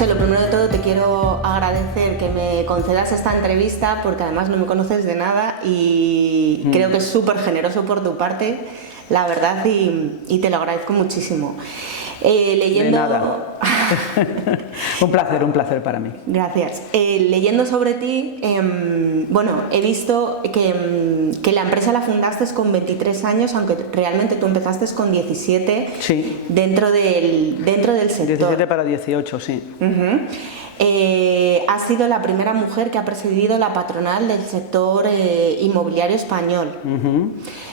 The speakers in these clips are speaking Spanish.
José, lo primero de todo te quiero agradecer que me concedas esta entrevista porque además no me conoces de nada y creo que es súper generoso por tu parte, la verdad, y te lo agradezco muchísimo. De nada. Un placer para mí. Gracias. Leyendo sobre ti, bueno, he visto que la empresa la fundaste con 23 años, aunque realmente tú empezaste con 17, sí, dentro del sector. 17 para 18, sí. Has sido la primera mujer que ha presidido la patronal del sector inmobiliario español.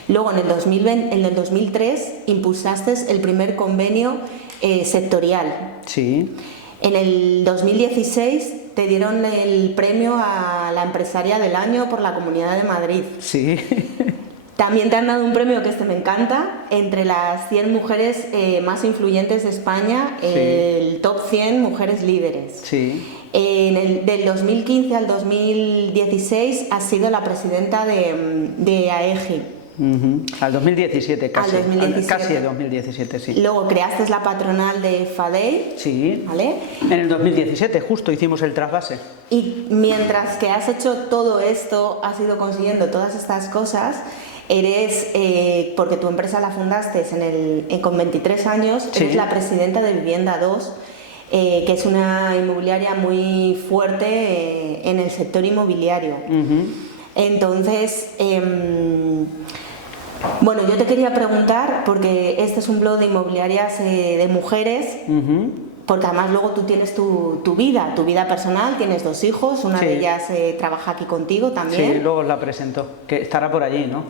Luego, en el 2003, impulsaste el primer convenio sectorial. Sí. En el 2016 te dieron el premio a la empresaria del año por la Comunidad de Madrid. Sí. También te han dado un premio que me encanta, entre las 100 mujeres más influyentes de España, sí, el top 100 mujeres líderes. Sí. Del 2015 al 2016 has sido la presidenta de AEGI. Al 2017, casi. Al 2017. Casi el 2017, sí. Luego creaste la patronal de FADEI. Sí. ¿Vale? En el 2017, justo, hicimos el trasvase. Y mientras que has hecho todo esto, has ido consiguiendo todas estas cosas, eres, porque tu empresa la fundaste con 23 años, sí, eres la presidenta de Vivienda 2, que es una inmobiliaria muy fuerte en el sector inmobiliario. Entonces, bueno, yo te quería preguntar, porque este es un blog de inmobiliarias de mujeres, porque además luego tú tienes tu vida personal, tienes 2 hijos, una sí, de ellas trabaja aquí contigo también. Sí, luego os la presento, que estará por allí, ¿no?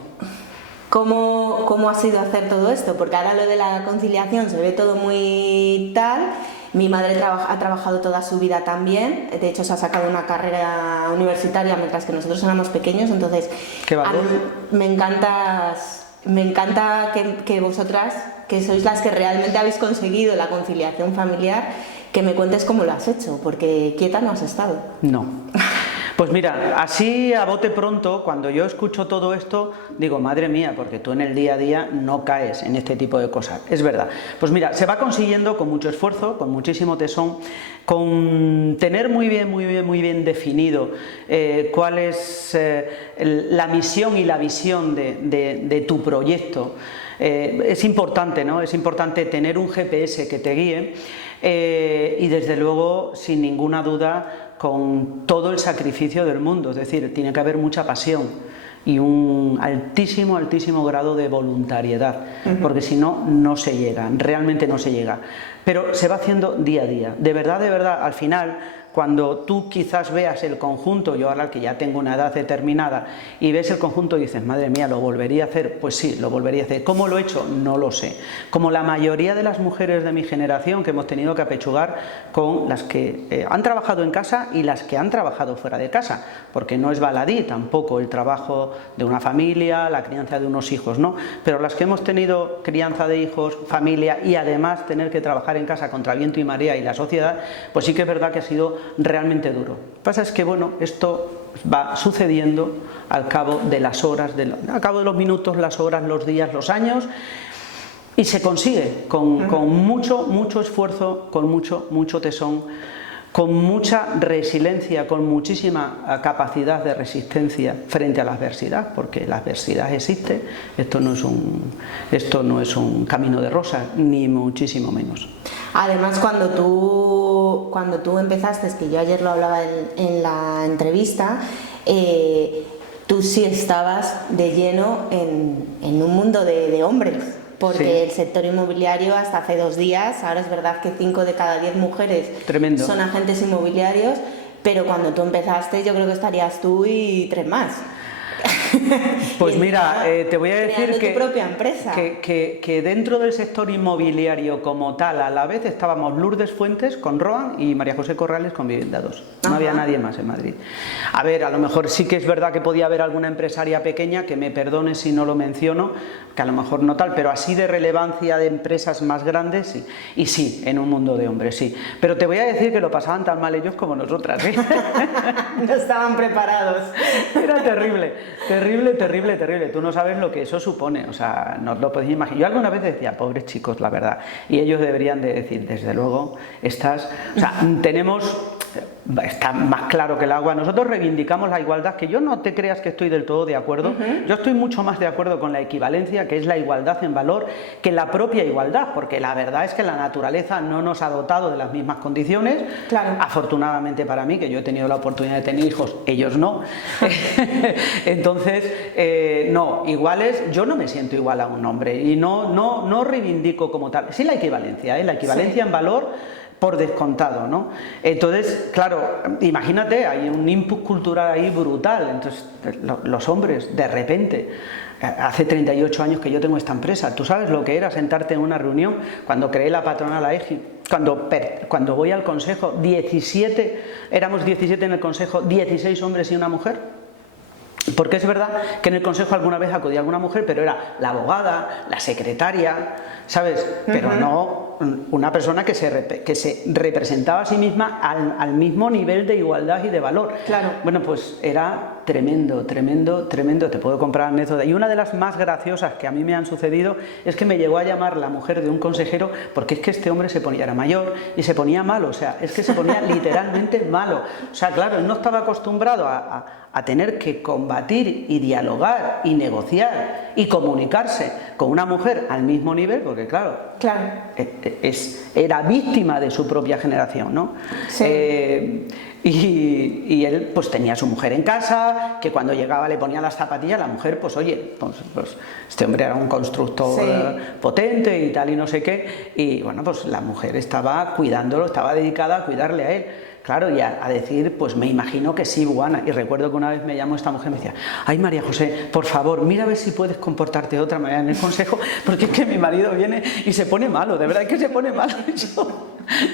¿Cómo ha sido hacer todo esto? Porque ahora lo de la conciliación se ve todo muy tal. Mi madre ha trabajado toda su vida también, de hecho se ha sacado una carrera universitaria mientras que nosotros éramos pequeños, entonces ¿Qué valor? Me encanta que vosotras, que sois las que realmente habéis conseguido la conciliación familiar, que me cuentes cómo lo has hecho, porque quieta no has estado. No. Pues mira, así a bote pronto, cuando yo escucho todo esto, digo, madre mía, porque tú en el día a día no caes en este tipo de cosas. Es verdad. Pues mira, se va consiguiendo con mucho esfuerzo, con muchísimo tesón, con tener muy bien definido cuál es la misión y la visión de tu proyecto. Es importante, ¿no? Es importante tener un GPS que te guíe y desde luego, sin ninguna duda, con todo el sacrificio del mundo, es decir, tiene que haber mucha pasión y un altísimo grado de voluntariedad, porque si no, no se llega, realmente no se llega, pero se va haciendo día a día, de verdad, al final, cuando tú quizás veas el conjunto, yo ahora que ya tengo una edad determinada, y ves el conjunto y dices, madre mía, ¿lo volvería a hacer? Pues sí, lo volvería a hacer. ¿Cómo lo he hecho? No lo sé. Como la mayoría de las mujeres de mi generación que hemos tenido que apechugar con las que han trabajado en casa y las que han trabajado fuera de casa, porque no es baladí tampoco el trabajo de una familia, la crianza de unos hijos, ¿no? Pero las que hemos tenido crianza de hijos, familia y además tener que trabajar en casa contra viento y marea y la sociedad, pues sí que es verdad que ha sido realmente duro. Lo que pasa es que, bueno, esto va sucediendo al cabo de las horas, al cabo de los minutos, las horas, los días, los años, y se consigue con mucho esfuerzo, con mucho tesón, con mucha resiliencia, con muchísima capacidad de resistencia frente a la adversidad, porque la adversidad existe, esto no es un camino de rosas, ni muchísimo menos. Además, cuando tú empezaste, que yo ayer lo hablaba en la entrevista, tú sí estabas de lleno en un mundo de hombres, porque sí, el sector inmobiliario hasta hace 2 días, ahora es verdad que 5 de cada 10 mujeres Tremendo. Son agentes inmobiliarios, pero cuando tú empezaste yo creo que estarías tú y 3 más. Pues mira, te voy a decir tu propia empresa. que dentro del sector inmobiliario como tal, a la vez estábamos Lourdes Fuentes con Roan y María José Corrales con Vivienda 2. No había nadie más en Madrid. A ver, a lo mejor sí que es verdad que podía haber alguna empresaria pequeña, que me perdone si no lo menciono, que a lo mejor no tal, pero así de relevancia de empresas más grandes, sí. Y sí, en un mundo de hombres, sí. Pero te voy a decir que lo pasaban tan mal ellos como nosotras, ¿eh? No estaban preparados. Era terrible terrible, terrible, terrible. Tú no sabes lo que eso supone, o sea, no os lo podéis imaginar. Yo alguna vez decía, pobres chicos, la verdad, y ellos deberían de decir, desde luego, o sea, está más claro que el agua. Nosotros reivindicamos la igualdad, que yo no te creas que estoy del todo de acuerdo. Yo estoy mucho más de acuerdo con la equivalencia, que es la igualdad en valor, que la propia igualdad, porque la verdad es que la naturaleza no nos ha dotado de las mismas condiciones. Claro. Afortunadamente para mí, que yo he tenido la oportunidad de tener hijos, ellos no. Entonces, no, iguales, yo no me siento igual a un hombre y no reivindico como tal. Sí, la equivalencia, la equivalencia en valor, por descontado, ¿no? Entonces, claro, imagínate, hay un input cultural ahí brutal. Entonces, los hombres, de repente, hace 38 años que yo tengo esta empresa, ¿tú sabes lo que era sentarte en una reunión? Cuando creé la patronal AEGI, cuando voy al consejo, éramos 17 en el consejo, 16 hombres y una mujer. Porque es verdad que en el consejo alguna vez acudía alguna mujer, pero era la abogada, la secretaria, ¿sabes? Pero no una persona que se representaba a sí misma al mismo nivel de igualdad y de valor. Claro. Bueno, pues era tremendo, tremendo, tremendo. Te puedo comprar anécdotas. Y una de las más graciosas que a mí me han sucedido es que me llegó a llamar la mujer de un consejero, porque es que este hombre era mayor y se ponía malo, o sea, es que se ponía literalmente malo. O sea, claro, él no estaba acostumbrado a tener que combatir y dialogar y negociar y comunicarse con una mujer al mismo nivel, porque claro, era víctima de su propia generación, ¿no? Sí. Y él pues tenía a su mujer en casa, que cuando llegaba le ponía las zapatillas, la mujer pues oye, pues este hombre era un constructor potente y tal y no sé qué, y bueno, pues la mujer estaba cuidándolo, estaba dedicada a cuidarle a él. Claro, y a decir, pues me imagino que sí, Juana. Y recuerdo que una vez me llamó esta mujer y me decía, ay María José, por favor, mira a ver si puedes comportarte de otra manera en el consejo, porque es que mi marido viene y se pone malo, de verdad que se pone malo.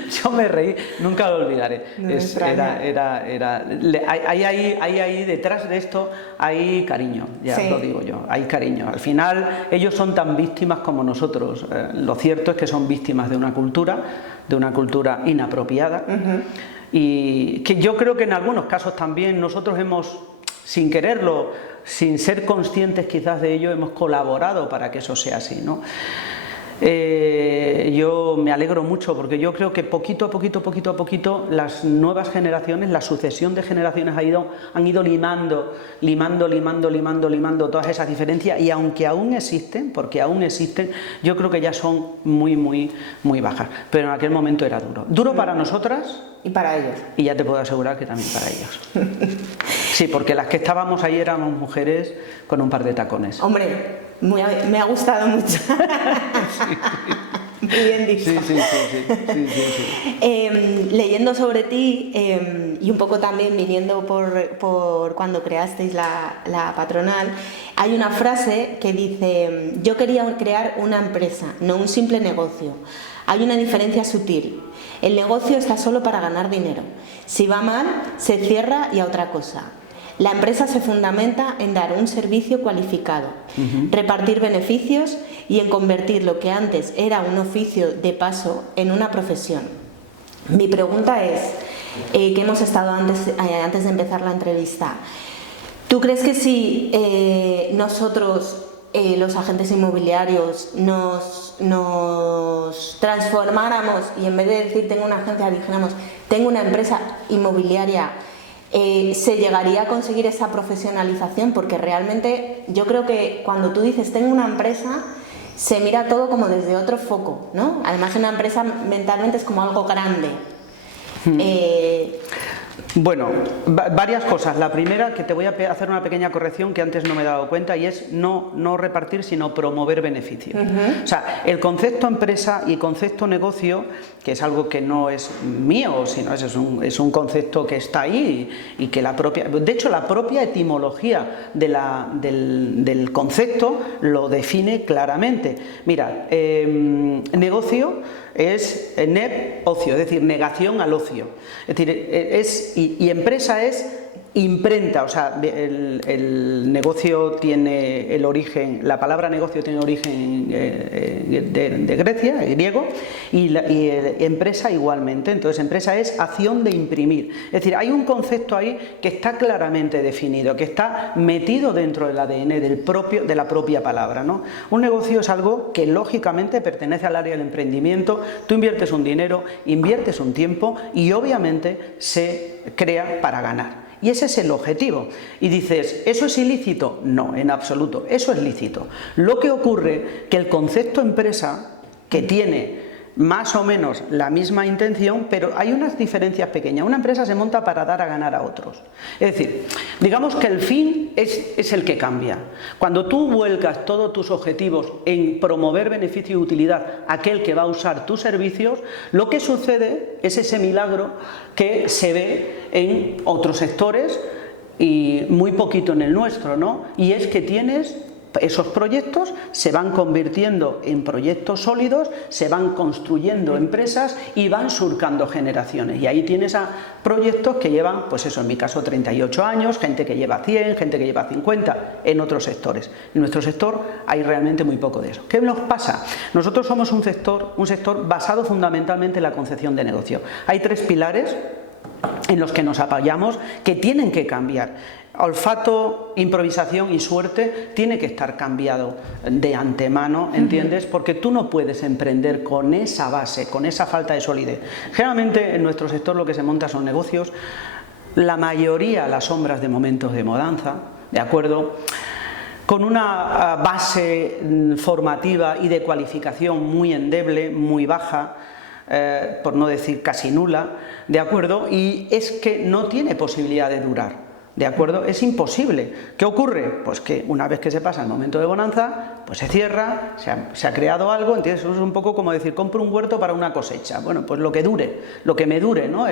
Yo me reí, nunca lo olvidaré. Hay ahí detrás de esto hay cariño, ya os lo digo yo, hay cariño. Al final ellos son tan víctimas como nosotros. Lo cierto es que son víctimas de una cultura inapropiada. Y que yo creo que en algunos casos también nosotros hemos, sin quererlo, sin ser conscientes quizás de ello, hemos colaborado para que eso sea así, ¿no? Yo me alegro mucho porque yo creo que poquito a poquito las nuevas generaciones, la sucesión de generaciones han ido limando todas esas diferencias, y aunque aún existen, porque aún existen, yo creo que ya son muy bajas, pero en aquel momento era duro para nosotras y para ellos, y ya te puedo asegurar que también para ellos. Sí, porque las que estábamos ahí éramos mujeres con un par de tacones. Hombre, me ha gustado mucho. Sí. Muy bien dicho. Sí. Leyendo sobre ti y un poco también viniendo por cuando creasteis la patronal, hay una frase que dice: yo quería crear una empresa, no un simple negocio. Hay una diferencia sutil. El negocio está solo para ganar dinero. Si va mal, se cierra y a otra cosa. La empresa se fundamenta en dar un servicio cualificado, repartir beneficios y en convertir lo que antes era un oficio de paso en una profesión. Mi pregunta es, que hemos estado antes de empezar la entrevista, ¿tú crees que si nosotros, los agentes inmobiliarios, nos transformáramos y en vez de decir tengo una agencia, dijéramos tengo una empresa inmobiliaria, se llegaría a conseguir esa profesionalización? Porque realmente yo creo que cuando tú dices tengo una empresa, se mira todo como desde otro foco, ¿no? Además una empresa mentalmente es como algo grande. Bueno, varias cosas. La primera, que te voy a hacer una pequeña corrección que antes no me he dado cuenta, y es no repartir, sino promover beneficios. O sea, el concepto empresa y concepto negocio, que es algo que no es mío, sino es un concepto que está ahí y que de hecho la propia etimología del concepto lo define claramente. Mira, negocio es ocio, es decir, negación al ocio. Es decir, y empresa es imprenta, o sea, el negocio tiene el origen, la palabra negocio tiene origen de Grecia, griego, y empresa igualmente. Entonces, empresa es acción de imprimir. Es decir, hay un concepto ahí que está claramente definido, que está metido dentro del ADN de la propia palabra, ¿no? Un negocio es algo que lógicamente pertenece al área del emprendimiento. Tú inviertes un dinero, inviertes un tiempo y obviamente se crea para ganar. Y ese es el objetivo. Y dices, ¿eso es ilícito? No, en absoluto, eso es lícito. Lo que ocurre que el concepto empresa, que tiene más o menos la misma intención, pero hay unas diferencias pequeñas. Una empresa se monta para dar a ganar a otros. Es decir, digamos que el fin es el que cambia. Cuando tú vuelcas todos tus objetivos en promover beneficio y utilidad a aquel que va a usar tus servicios, lo que sucede es ese milagro que se ve en otros sectores y muy poquito en el nuestro, ¿no? Y es que tienes esos proyectos, se van convirtiendo en proyectos sólidos, se van construyendo empresas y van surcando generaciones. Y ahí tienes a proyectos que llevan, pues eso, en mi caso 38 años, gente que lleva 100, gente que lleva 50 en otros sectores. En nuestro sector hay realmente muy poco de eso. ¿Qué nos pasa? Nosotros somos un sector basado fundamentalmente en la concepción de negocio. Hay 3 pilares en los que nos apoyamos que tienen que cambiar. Olfato, improvisación y suerte tiene que estar cambiado de antemano, ¿entiendes? Porque tú no puedes emprender con esa base, con esa falta de solidez. Generalmente en nuestro sector lo que se monta son negocios, la mayoría a las sombras de momentos de mudanza, ¿de acuerdo?, con una base formativa y de cualificación muy endeble, muy baja, por no decir casi nula, ¿de acuerdo? Y es que no tiene posibilidad de durar. ¿De acuerdo? Es imposible. ¿Qué ocurre? Pues que una vez que se pasa el momento de bonanza, pues se cierra, se ha creado algo, ¿entiendes? Eso es un poco como decir, compro un huerto para una cosecha. Bueno, pues lo que dure, lo que me dure, ¿no?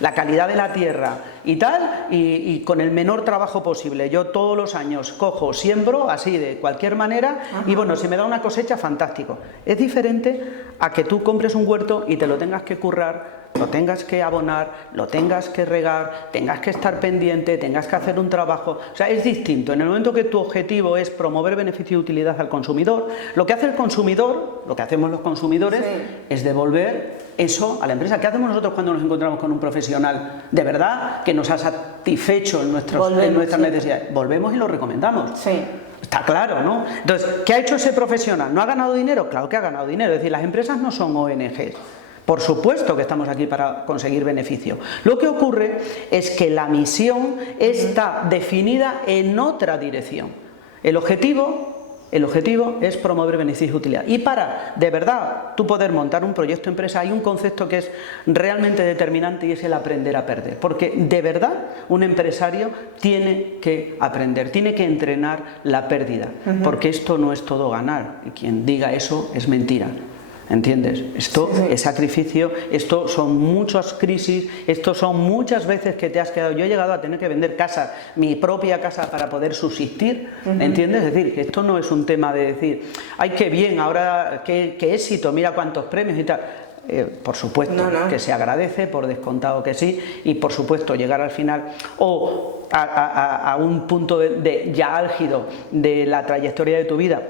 La calidad de la tierra y tal, y con el menor trabajo posible. Yo todos los años cojo, siembro, así de cualquier manera, y bueno, si me da una cosecha, fantástico. Es diferente a que tú compres un huerto y te lo tengas que currar, lo tengas que abonar, lo tengas que regar, tengas que estar pendiente, tengas que hacer un trabajo. O sea, es distinto. En el momento que tu objetivo es promover beneficio y utilidad al consumidor, lo que hace el consumidor, lo que hacemos los consumidores, es devolver eso a la empresa. ¿Qué hacemos nosotros cuando nos encontramos con un profesional de verdad que nos ha satisfecho en nuestras necesidades? Volvemos y lo recomendamos. Sí. Está claro, ¿no? Entonces, ¿qué ha hecho ese profesional? ¿No ha ganado dinero? Claro que ha ganado dinero. Es decir, las empresas no son ONGs. Por supuesto que estamos aquí para conseguir beneficio. Lo que ocurre es que la misión está definida en otra dirección. El objetivo es promover beneficio y utilidad. Y para, de verdad, tú poder montar un proyecto empresa, hay un concepto que es realmente determinante y es el aprender a perder. Porque, de verdad, un empresario tiene que aprender, tiene que entrenar la pérdida. Porque esto no es todo ganar. Y quien diga eso es mentira. ¿Entiendes? Esto es sacrificio, esto son muchas crisis, esto son muchas veces que te has quedado. Yo he llegado a tener que vender casa, mi propia casa, para poder subsistir, ¿entiendes? Es decir, que esto no es un tema de decir, ay, qué bien, ahora qué éxito, mira cuántos premios y tal. Por supuesto que se agradece, por descontado que sí, y por supuesto llegar al final o a un punto ya álgido de la trayectoria de tu vida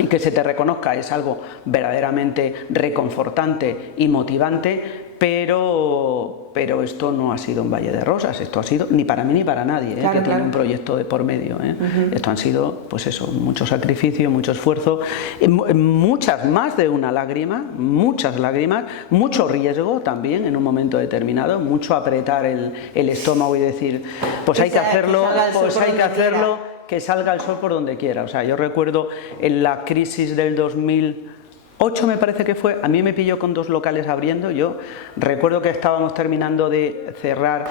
y que se te reconozca es algo verdaderamente reconfortante y motivante, pero esto no ha sido un valle de rosas, esto ha sido ni para mí ni para nadie, que tiene un proyecto de por medio. Esto han sido, pues eso, mucho sacrificio, mucho esfuerzo, muchas, más de una lágrima, muchas lágrimas, mucho riesgo también en un momento determinado, mucho apretar el estómago y decir, pues hay que hacerlo, pues hay que hacerlo. Que salga el sol por donde quiera. O sea, yo recuerdo en la crisis del 2008, me parece que fue, a mí me pilló con 2 locales abriendo. Yo recuerdo que estábamos terminando de cerrar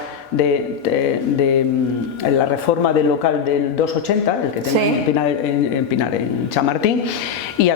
la reforma del local del 280, el que tenía en Pinar, en Chamartín, y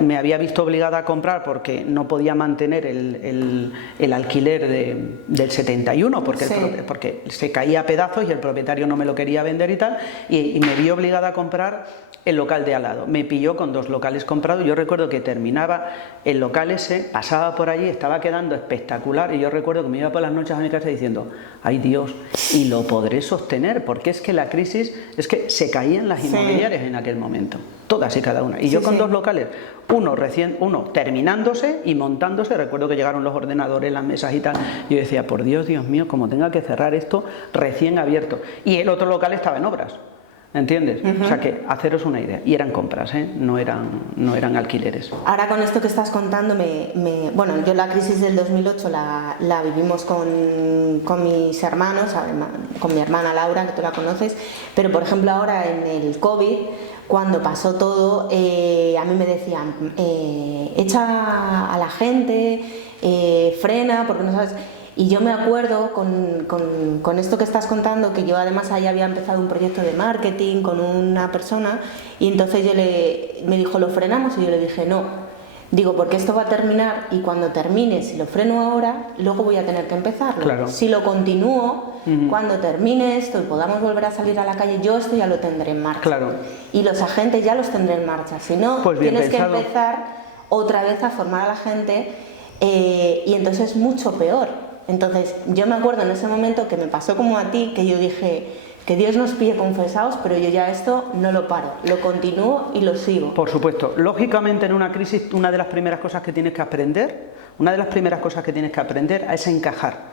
me había visto obligada a comprar porque no podía mantener el alquiler del 71 porque se caía a pedazos y el propietario no me lo quería vender y tal, y me vi obligada a comprar el local de al lado. Me pilló con 2 locales comprados. Yo recuerdo que terminaba el local ese, pasaba por allí, estaba quedando espectacular, y yo recuerdo que me iba por las noches a mi casa diciendo, ay Dios, ¿y lo podré sostener? Porque es que la crisis, es que se caían las inmobiliarias en aquel momento, todas y cada una. Y yo con 2 locales, uno terminándose y montándose, recuerdo que llegaron los ordenadores, las mesas y tal, y yo decía, por Dios, Dios mío, como tenga que cerrar esto recién abierto. Y el otro local estaba en obras, ¿entiendes? O sea que, haceros una idea, y eran compras, no eran alquileres. Ahora con esto que estás contando, bueno, yo la crisis del 2008 la vivimos con mis hermanos, con mi hermana Laura, que tú la conoces, pero por ejemplo ahora en el COVID, cuando pasó todo, a mí me decían, echa a la gente, frena, porque no sabes... Y yo me acuerdo con esto que estás contando, que yo además ahí había empezado un proyecto de marketing con una persona, y entonces me dijo, ¿lo frenamos? Y yo le dije, no. Digo, porque esto va a terminar, y cuando termine, si lo freno ahora, luego voy a tener que empezarlo. Claro. Si lo continúo, cuando termine esto y podamos volver a salir a la calle, yo esto ya lo tendré en marcha. Claro. Y los agentes ya los tendré en marcha. Si no, pues tienes que empezar otra vez a formar a la gente, y entonces es mucho peor. Entonces yo me acuerdo en ese momento que me pasó como a ti, que yo dije, que Dios nos pille confesados, pero yo ya esto no lo paro, lo continúo y lo sigo. Por supuesto, lógicamente en una crisis una de las primeras cosas que tienes que aprender, es a encajar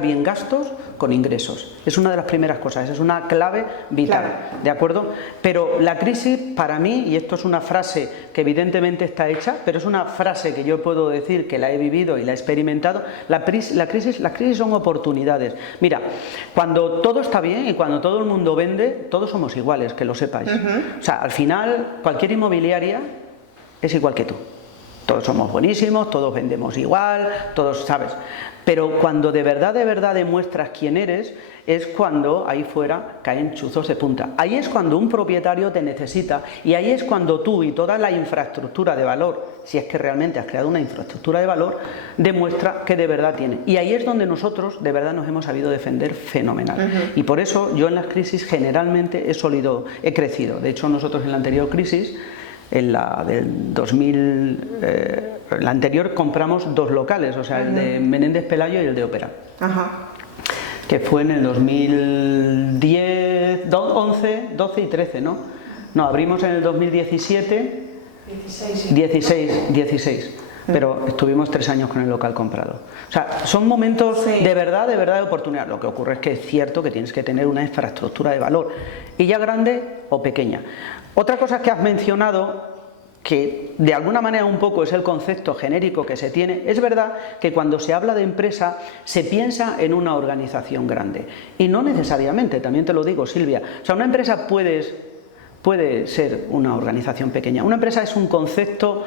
bien gastos con ingresos. Es una de las primeras cosas, es una clave vital, claro. ¿De acuerdo? Pero la crisis, para mí, y esto es una frase que evidentemente está hecha, pero es una frase que yo puedo decir que la he vivido y la he experimentado, las crisis son oportunidades. Mira, cuando todo está bien y cuando todo el mundo vende, todos somos iguales, que lo sepáis. O sea, al final, cualquier inmobiliaria es igual que tú. Todos somos buenísimos, todos vendemos igual, todos, ¿sabes? Pero cuando de verdad demuestras quién eres, es cuando ahí fuera caen chuzos de punta. Ahí es cuando un propietario te necesita, y ahí es cuando tú y toda la infraestructura de valor, si es que realmente has creado una infraestructura de valor, demuestra que de verdad tiene. Y ahí es donde nosotros de verdad nos hemos sabido defender fenomenal. Y por eso yo en las crisis generalmente he crecido. De hecho, nosotros en la anterior crisis, en la del 2000, la anterior, compramos 2 locales, o sea, el de Menéndez Pelayo y el de Ópera. Que fue en el 2010, 11, 12 y 13, ¿no? No, abrimos en el 2017, 16. Pero estuvimos 3 años con el local comprado. O sea, son momentos de verdad de oportunidad. Lo que ocurre es que es cierto que tienes que tener una infraestructura de valor, y ya grande o pequeña. Otra cosa que has mencionado, que de alguna manera un poco es el concepto genérico que se tiene, es verdad que cuando se habla de empresa se piensa en una organización grande, y no necesariamente, también te lo digo, Silvia. O sea, una empresa puede ser una organización pequeña. Una empresa es un concepto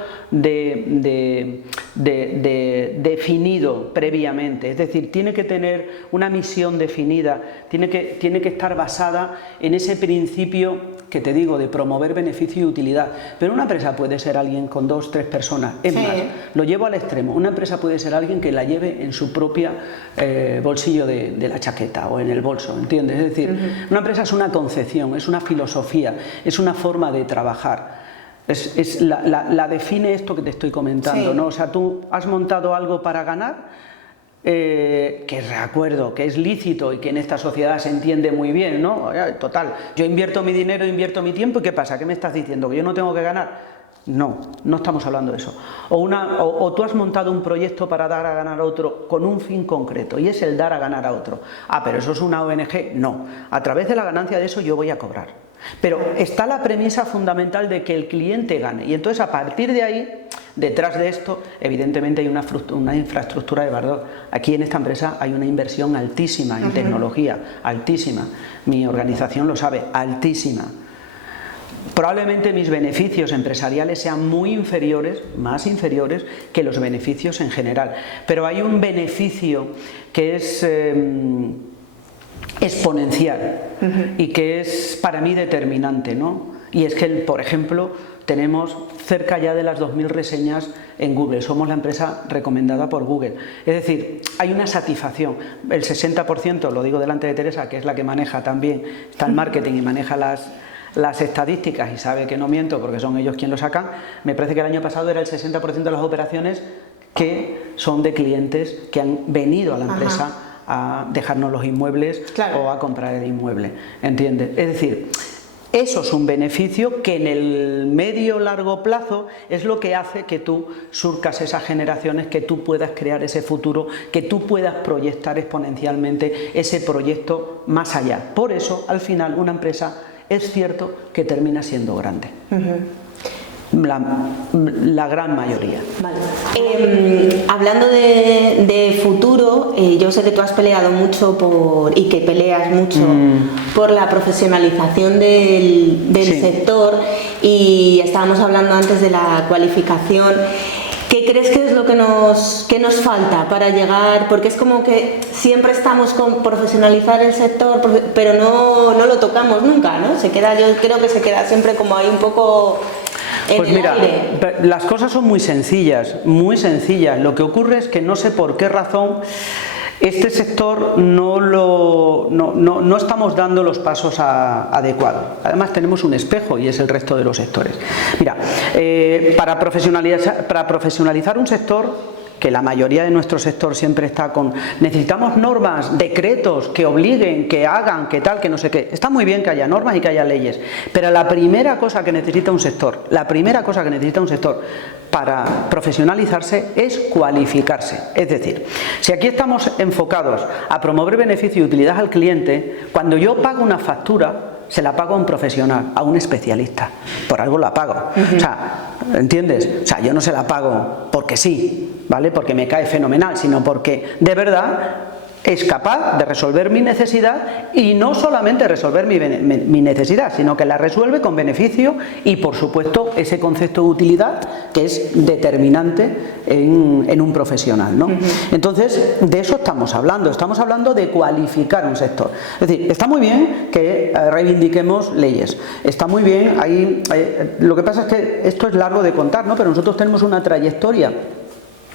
definido previamente, es decir, tiene que tener una misión definida, tiene que estar basada en ese principio que te digo, de promover beneficio y utilidad. Pero una empresa puede ser alguien con 2 o 3 personas. Es más, lo llevo al extremo. Una empresa puede ser alguien que la lleve en su propia bolsillo de la chaqueta o en el bolso, ¿entiendes? Es decir, una empresa es una concepción, es una filosofía, es una forma de trabajar. La define esto que te estoy comentando, ¿no? O sea, tú has montado algo para ganar, que recuerdo que es lícito y que en esta sociedad se entiende muy bien, ¿no? Total, yo invierto mi dinero, invierto mi tiempo, ¿y qué pasa? ¿Qué me estás diciendo? ¿Que yo no tengo que ganar? No estamos hablando de eso. O tú has montado un proyecto para dar a ganar a otro con un fin concreto, y es el dar a ganar a otro. Pero eso es una ONG. No, a través de la ganancia de eso yo voy a cobrar. Pero está la premisa fundamental de que el cliente gane, y entonces a partir de ahí, detrás de esto, evidentemente hay una infraestructura de valor. Aquí en esta empresa hay una inversión altísima en tecnología, altísima. Mi organización lo sabe, altísima. Probablemente mis beneficios empresariales sean muy inferiores, más inferiores que los beneficios en general, pero hay un beneficio que es exponencial y que es para mí determinante, ¿no? Y es que, por ejemplo, tenemos cerca ya de las 2000 reseñas en Google, somos la empresa recomendada por Google. Es decir, hay una satisfacción, el 60%, lo digo delante de Teresa, que es la que maneja también, está en marketing y maneja las estadísticas, y sabe que no miento porque son ellos quienes lo sacan, me parece que el año pasado era el 60% de las operaciones que son de clientes que han venido a la empresa a dejarnos los inmuebles o a comprar el inmueble, ¿entiendes? Es decir, eso es un beneficio que en el medio largo plazo es lo que hace que tú surcas esas generaciones, que tú puedas crear ese futuro, que tú puedas proyectar exponencialmente ese proyecto más allá. Por eso, al final, una empresa es cierto que termina siendo grande. La gran mayoría. Vale. Hablando de futuro, yo sé que tú has peleado mucho y que peleas mucho por la profesionalización del sector, y estábamos hablando antes de la cualificación. ¿Qué crees que es lo que nos falta para llegar? Porque es como que siempre estamos con profesionalizar el sector, pero no lo tocamos nunca, ¿no? Yo creo que se queda siempre como ahí un poco... Pues mira, las cosas son muy sencillas, muy sencillas. Lo que ocurre es que no sé por qué razón este sector no estamos dando los pasos adecuados. Además tenemos un espejo y es el resto de los sectores. Mira, para profesionalizar un sector, que la mayoría de nuestro sector siempre está con necesitamos normas, decretos que obliguen, que hagan, que tal, que no sé qué. Está muy bien que haya normas y que haya leyes, pero la primera cosa que necesita un sector, para profesionalizarse es cualificarse. Es decir, si aquí estamos enfocados a promover beneficio y utilidad al cliente, cuando yo pago una factura, se la pago a un profesional, a un especialista. Por algo la pago. O sea, ¿entiendes? O sea, yo no se la pago porque sí, ¿vale? Porque me cae fenomenal, sino porque de verdad es capaz de resolver mi necesidad, y no solamente resolver mi necesidad, sino que la resuelve con beneficio y, por supuesto, ese concepto de utilidad que es determinante en un profesional, ¿no? Entonces, de eso estamos hablando de cualificar un sector. Es decir, está muy bien que reivindiquemos leyes, está muy bien, lo que pasa es que esto es largo de contar, ¿no? Pero nosotros tenemos una trayectoria.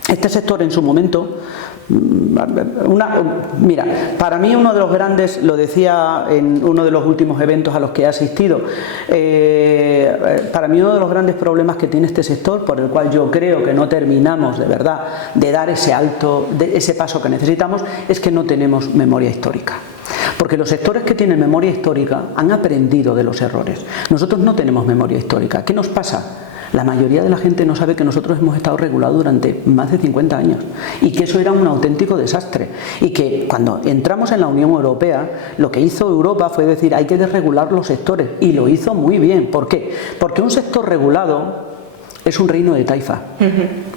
Este sector en su momento, mira, para mí uno de los grandes, lo decía en uno de los últimos eventos a los que he asistido, para mí uno de los grandes problemas que tiene este sector, por el cual yo creo que no terminamos de verdad de dar ese paso que necesitamos, es que no tenemos memoria histórica. Porque los sectores que tienen memoria histórica han aprendido de los errores. Nosotros no tenemos memoria histórica. ¿Qué nos pasa? La mayoría de la gente no sabe que nosotros hemos estado regulados durante más de 50 años y que eso era un auténtico desastre, y que cuando entramos en la Unión Europea, lo que hizo Europa fue decir hay que desregular los sectores, y lo hizo muy bien. ¿Por qué? Porque un sector regulado es un reino de taifa.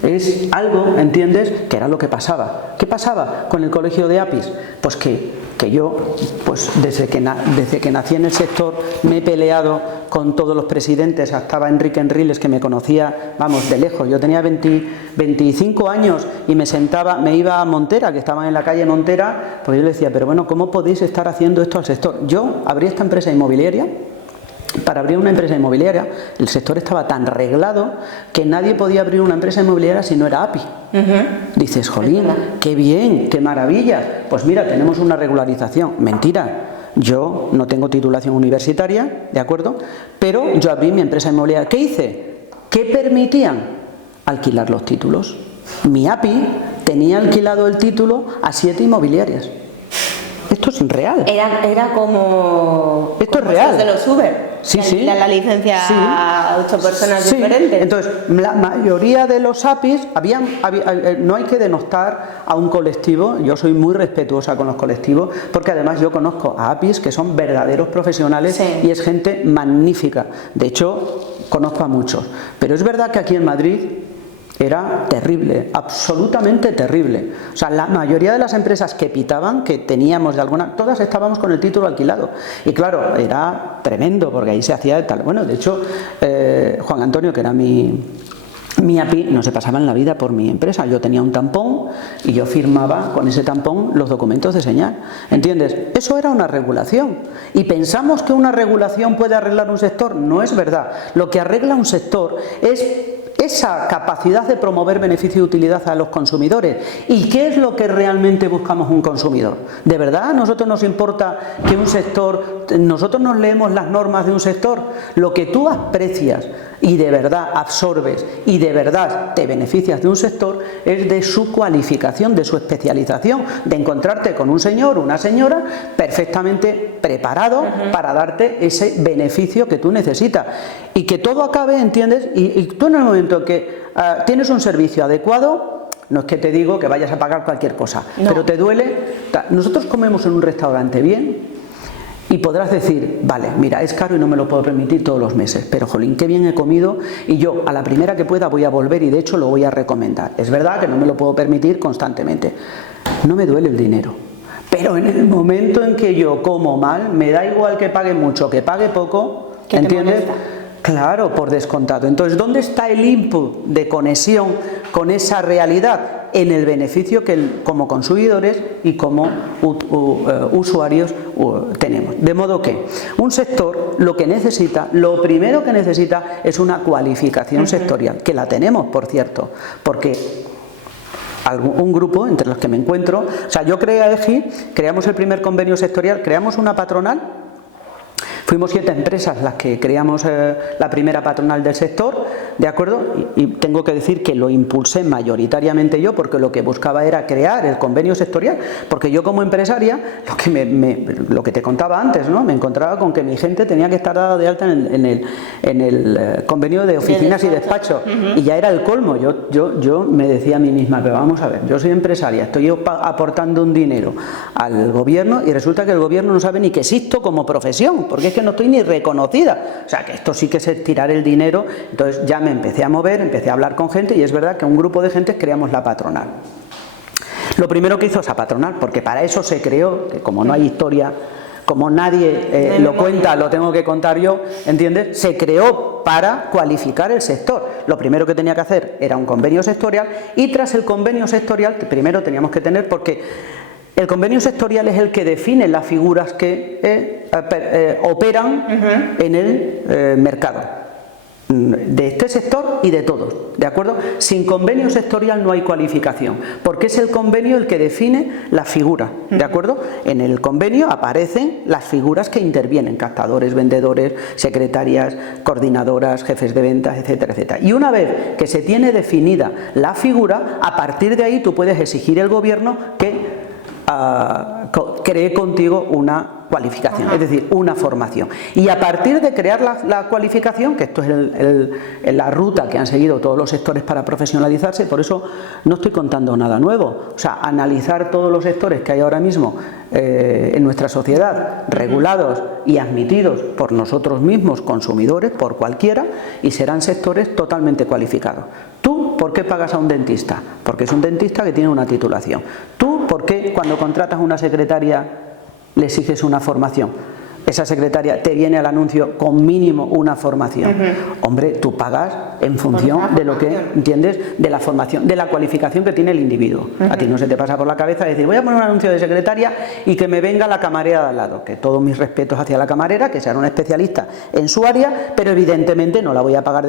Es algo, ¿entiendes?, que era lo que pasaba. ¿Qué pasaba con el colegio de APIs? Pues que yo, pues desde que nací en el sector, me he peleado con todos los presidentes. Estaba Enrique Enriles, que me conocía, vamos, de lejos. Yo tenía 25 años y me iba a Montera, que estaban en la calle Montera, pues yo le decía, pero bueno, ¿cómo podéis estar haciendo esto al sector? Yo abrí esta empresa inmobiliaria. Para abrir una empresa inmobiliaria, el sector estaba tan reglado que nadie podía abrir una empresa inmobiliaria si no era API. Dices, jolín, qué bien, qué maravilla. Pues mira, tenemos una regularización. Mentira, yo no tengo titulación universitaria, ¿de acuerdo? Pero yo abrí mi empresa inmobiliaria. ¿Qué hice? ¿Qué permitían? Alquilar los títulos. Mi API tenía alquilado el título a 7 inmobiliarias. Esto es real. Era como... Esto es real. De los Uber. Sí, que sí. la licencia a 8 personas sí. diferentes. Entonces, la mayoría de los APIs, no hay que denostar a un colectivo. Yo soy muy respetuosa con los colectivos, porque además yo conozco a APIs que son verdaderos profesionales, y es gente magnífica. De hecho, conozco a muchos. Pero es verdad que aquí en Madrid era terrible, absolutamente terrible. O sea, la mayoría de las empresas que pitaban, que teníamos de alguna, todas estábamos con el título alquilado. Y claro, era tremendo, porque ahí se hacía de tal. Bueno, de hecho, Juan Antonio, que era mi API, no se pasaba en la vida por mi empresa. Yo tenía un tampón y yo firmaba con ese tampón los documentos de señal. ¿Entiendes? Eso era una regulación. Y pensamos que una regulación puede arreglar un sector. No es verdad. Lo que arregla un sector es esa capacidad de promover beneficio y utilidad a los consumidores. ¿Y qué es lo que realmente buscamos un consumidor? ¿De verdad a nosotros nos importa que un sector, nosotros nos leemos las normas de un sector? Lo que tú aprecias y de verdad absorbes y de verdad te beneficias de un sector es de su cualificación, de su especialización, de encontrarte con un señor o una señora perfectamente preparado para darte ese beneficio que tú necesitas y que todo acabe, ¿entiendes? Y tú en el momento que tienes un servicio adecuado, no es que te digo que vayas a pagar cualquier cosa, pero te duele. Nosotros comemos en un restaurante bien y podrás decir, vale, mira, es caro y no me lo puedo permitir todos los meses, pero jolín, qué bien he comido y yo a la primera que pueda voy a volver y de hecho lo voy a recomendar. Es verdad que no me lo puedo permitir constantemente, no me duele el dinero, pero en el momento en que yo como mal, me da igual que pague mucho, que pague poco, ¿entiendes? Claro, por descontado. Entonces, ¿dónde está el input de conexión con esa realidad? En el beneficio que como consumidores y como usuarios tenemos. De modo que un sector lo que necesita, lo primero que necesita es una cualificación sectorial, que la tenemos, por cierto, porque un grupo entre los que me encuentro, o sea, yo creé a EGI, creamos el primer convenio sectorial, creamos una patronal. Fuimos 7 empresas las que creamos la primera patronal del sector, ¿de acuerdo? Y tengo que decir que lo impulsé mayoritariamente yo, porque lo que buscaba era crear el convenio sectorial, porque yo como empresaria, lo que te contaba antes, ¿no? Me encontraba con que mi gente tenía que estar dada de alta en el convenio de oficinas y despachos, y ya era el colmo. Yo me decía a mí misma, pero vamos a ver, yo soy empresaria, estoy aportando un dinero al gobierno y resulta que el gobierno no sabe ni que existo como profesión, porque es que no estoy ni reconocida, o sea que esto sí que es tirar el dinero. Entonces ya me empecé a mover, empecé a hablar con gente y es verdad que un grupo de gente creamos la patronal. Lo primero que hizo esa patronal, porque para eso se creó, que como no hay historia, como nadie lo cuenta, lo tengo que contar yo, ¿entiendes? Se creó para cualificar el sector. Lo primero que tenía que hacer era un convenio sectorial y tras el convenio sectorial, primero teníamos que tener, porque el convenio sectorial es el que define las figuras que operan en el mercado de este sector y de todos, ¿de acuerdo? Sin convenio sectorial no hay cualificación, porque es el convenio el que define las figuras, ¿de acuerdo? En el convenio aparecen las figuras que intervienen, captadores, vendedores, secretarias, coordinadoras, jefes de ventas, etcétera, etcétera. Y una vez que se tiene definida la figura, a partir de ahí tú puedes exigir al gobierno que cree contigo una cualificación, es decir, una formación. Y a partir de crear la cualificación, que esto es la ruta que han seguido todos los sectores para profesionalizarse, por eso no estoy contando nada nuevo. O sea, analizar todos los sectores que hay ahora mismo en nuestra sociedad, regulados y admitidos por nosotros mismos, consumidores, por cualquiera, y serán sectores totalmente cualificados. ¿Tú por qué pagas a un dentista? Porque es un dentista que tiene una titulación. ¿Tú por qué cuando contratas una secretaria le exiges una formación? Esa secretaria te viene al anuncio con mínimo una formación. Hombre, tú pagas en función de lo que, ¿entiendes? De la formación, de la cualificación que tiene el individuo. A ti no se te pasa por la cabeza decir, voy a poner un anuncio de secretaria y que me venga la camarera de al lado. Que todos mis respetos hacia la camarera, que sea una especialista en su área, pero evidentemente no la voy a pagar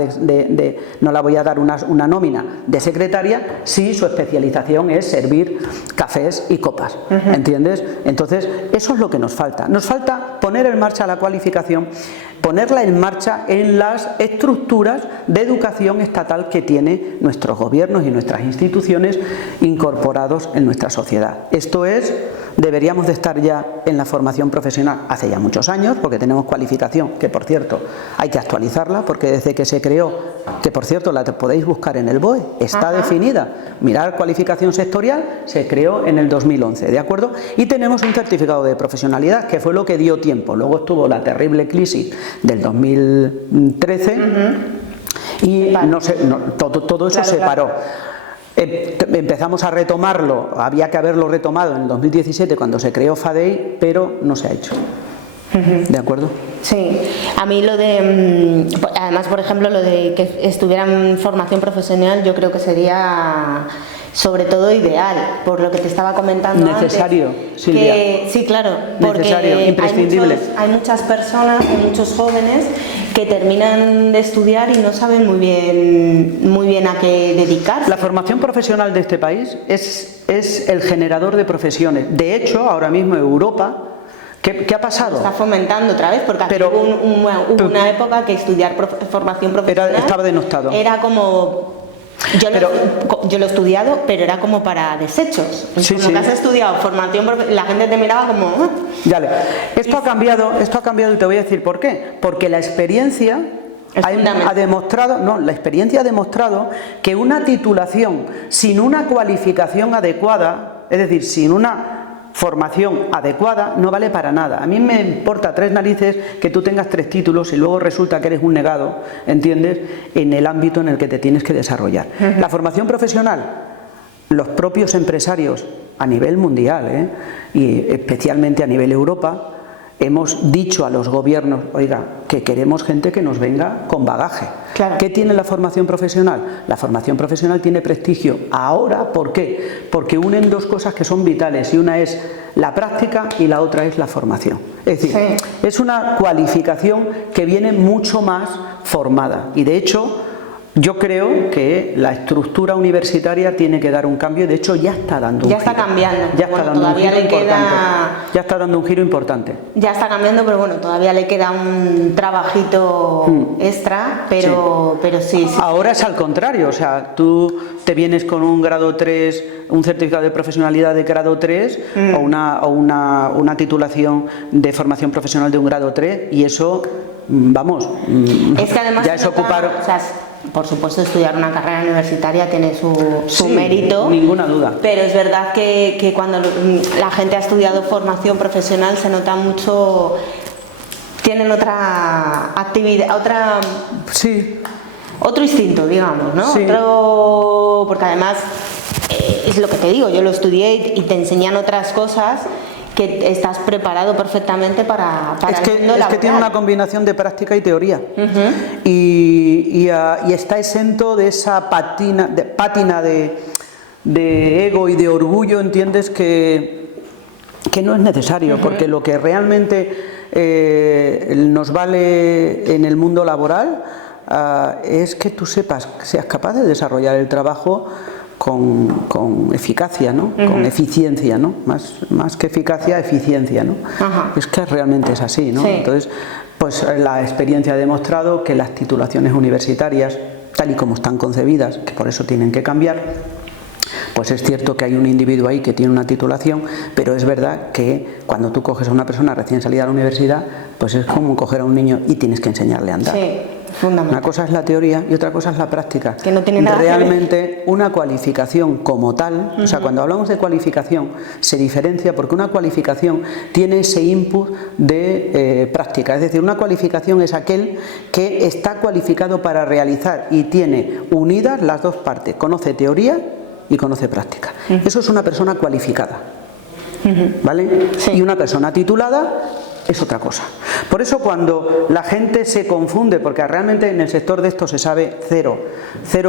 no la voy a dar una nómina de secretaria si su especialización es servir cafés y copas. ¿Entiendes? Entonces, eso es lo que nos falta. Nos falta poner en marcha la cualificación, ponerla en marcha en las estructuras de educación estatal que tienen nuestros gobiernos y nuestras instituciones incorporados en nuestra sociedad. Esto es, deberíamos de estar ya en la formación profesional hace ya muchos años, porque tenemos cualificación, que por cierto hay que actualizarla, porque desde que se creó, que por cierto la podéis buscar en el BOE, está definida. Mirar cualificación sectorial, se creó en el 2011, ¿de acuerdo? Y tenemos un certificado de profesionalidad, que fue lo que dio tiempo. Luego estuvo la terrible crisis del 2013 y todo eso se paró. Empezamos a retomarlo, había que haberlo retomado en el 2017 cuando se creó FADEI, pero no se ha hecho. ¿De acuerdo? Sí, A mí lo de, además, por ejemplo, lo de que estuviera en formación profesional, yo creo que sería sobre todo ideal, por lo que te estaba comentando necesario, antes, Silvia. Sí, claro, porque necesario, imprescindible. Hay muchas personas, hay muchos jóvenes que terminan de estudiar y no saben muy bien a qué dedicarse. La formación profesional de este país es el generador de profesiones. De hecho, ahora mismo Europa, ¿qué ha pasado? Está fomentando otra vez, porque hubo una época que estudiar formación profesional estaba denostado. Era como... Yo lo he estudiado, pero era como para desechos. Sí, como que has estudiado formación profesional, la gente te miraba como... Dale. Esto ha cambiado y te voy a decir por qué. Porque la experiencia ha demostrado, la experiencia ha demostrado que una titulación sin una cualificación adecuada, es decir, sin una formación adecuada, no vale para nada. A mí me importa 3 narices que tú tengas 3 títulos y luego resulta que eres un negado, ¿entiendes?, en el ámbito en el que te tienes que desarrollar. La formación profesional, los propios empresarios a nivel mundial, y especialmente a nivel Europa, hemos dicho a los gobiernos, oiga, que queremos gente que nos venga con bagaje. Claro. ¿Qué tiene la formación profesional? La formación profesional tiene prestigio. Ahora, ¿por qué? Porque unen 2 cosas que son vitales, y una es la práctica y la otra es la formación. Es decir, es una cualificación que viene mucho más formada, y de hecho yo creo que la estructura universitaria tiene que dar un cambio, de hecho ya está dando un giro. Ya está cambiando. Ya está dando un giro importante. Ya está dando un giro importante. Ya está cambiando, pero bueno, todavía le queda un trabajito extra, pero sí. Ahora es al contrario, o sea, tú te vienes con un grado 3, un certificado de profesionalidad de grado 3 o una titulación de formación profesional de un grado 3, y eso, vamos, es que además ya es ocupar... O sea, por supuesto, estudiar una carrera universitaria tiene su mérito. Ninguna duda. Pero es verdad que cuando la gente ha estudiado formación profesional se nota mucho, tienen otra actividad, otro instinto, digamos, ¿no? Sí. Porque además, es lo que te digo, yo lo estudié y te enseñan otras cosas que estás preparado perfectamente para el mundo laboral. Es que tiene una combinación de práctica y teoría. Y está exento de esa pátina de ego y de orgullo, ¿entiendes? Que no es necesario, porque lo que realmente nos vale en el mundo laboral es que tú seas capaz de desarrollar el trabajo con eficacia, ¿no? Con eficiencia, ¿no? Más que eficacia, eficiencia, ¿no? Es que realmente es así, ¿no? Sí. Entonces, pues la experiencia ha demostrado que las titulaciones universitarias, tal y como están concebidas, que por eso tienen que cambiar, pues es cierto que hay un individuo ahí que tiene una titulación, pero es verdad que cuando tú coges a una persona recién salida de la universidad, pues es como coger a un niño y tienes que enseñarle a andar. Sí, fundamental. Una cosa es la teoría y otra cosa es la práctica. Que no tiene nada que ver. Realmente una cualificación como tal, o sea, cuando hablamos de cualificación se diferencia porque una cualificación tiene ese input de práctica, es decir, una cualificación es aquel que está cualificado para realizar y tiene unidas las 2 partes, conoce teoría y conoce práctica. Eso es una persona cualificada, ¿vale? Sí. Y una persona titulada es otra cosa. Por eso cuando la gente se confunde, porque realmente en el sector de esto se sabe cero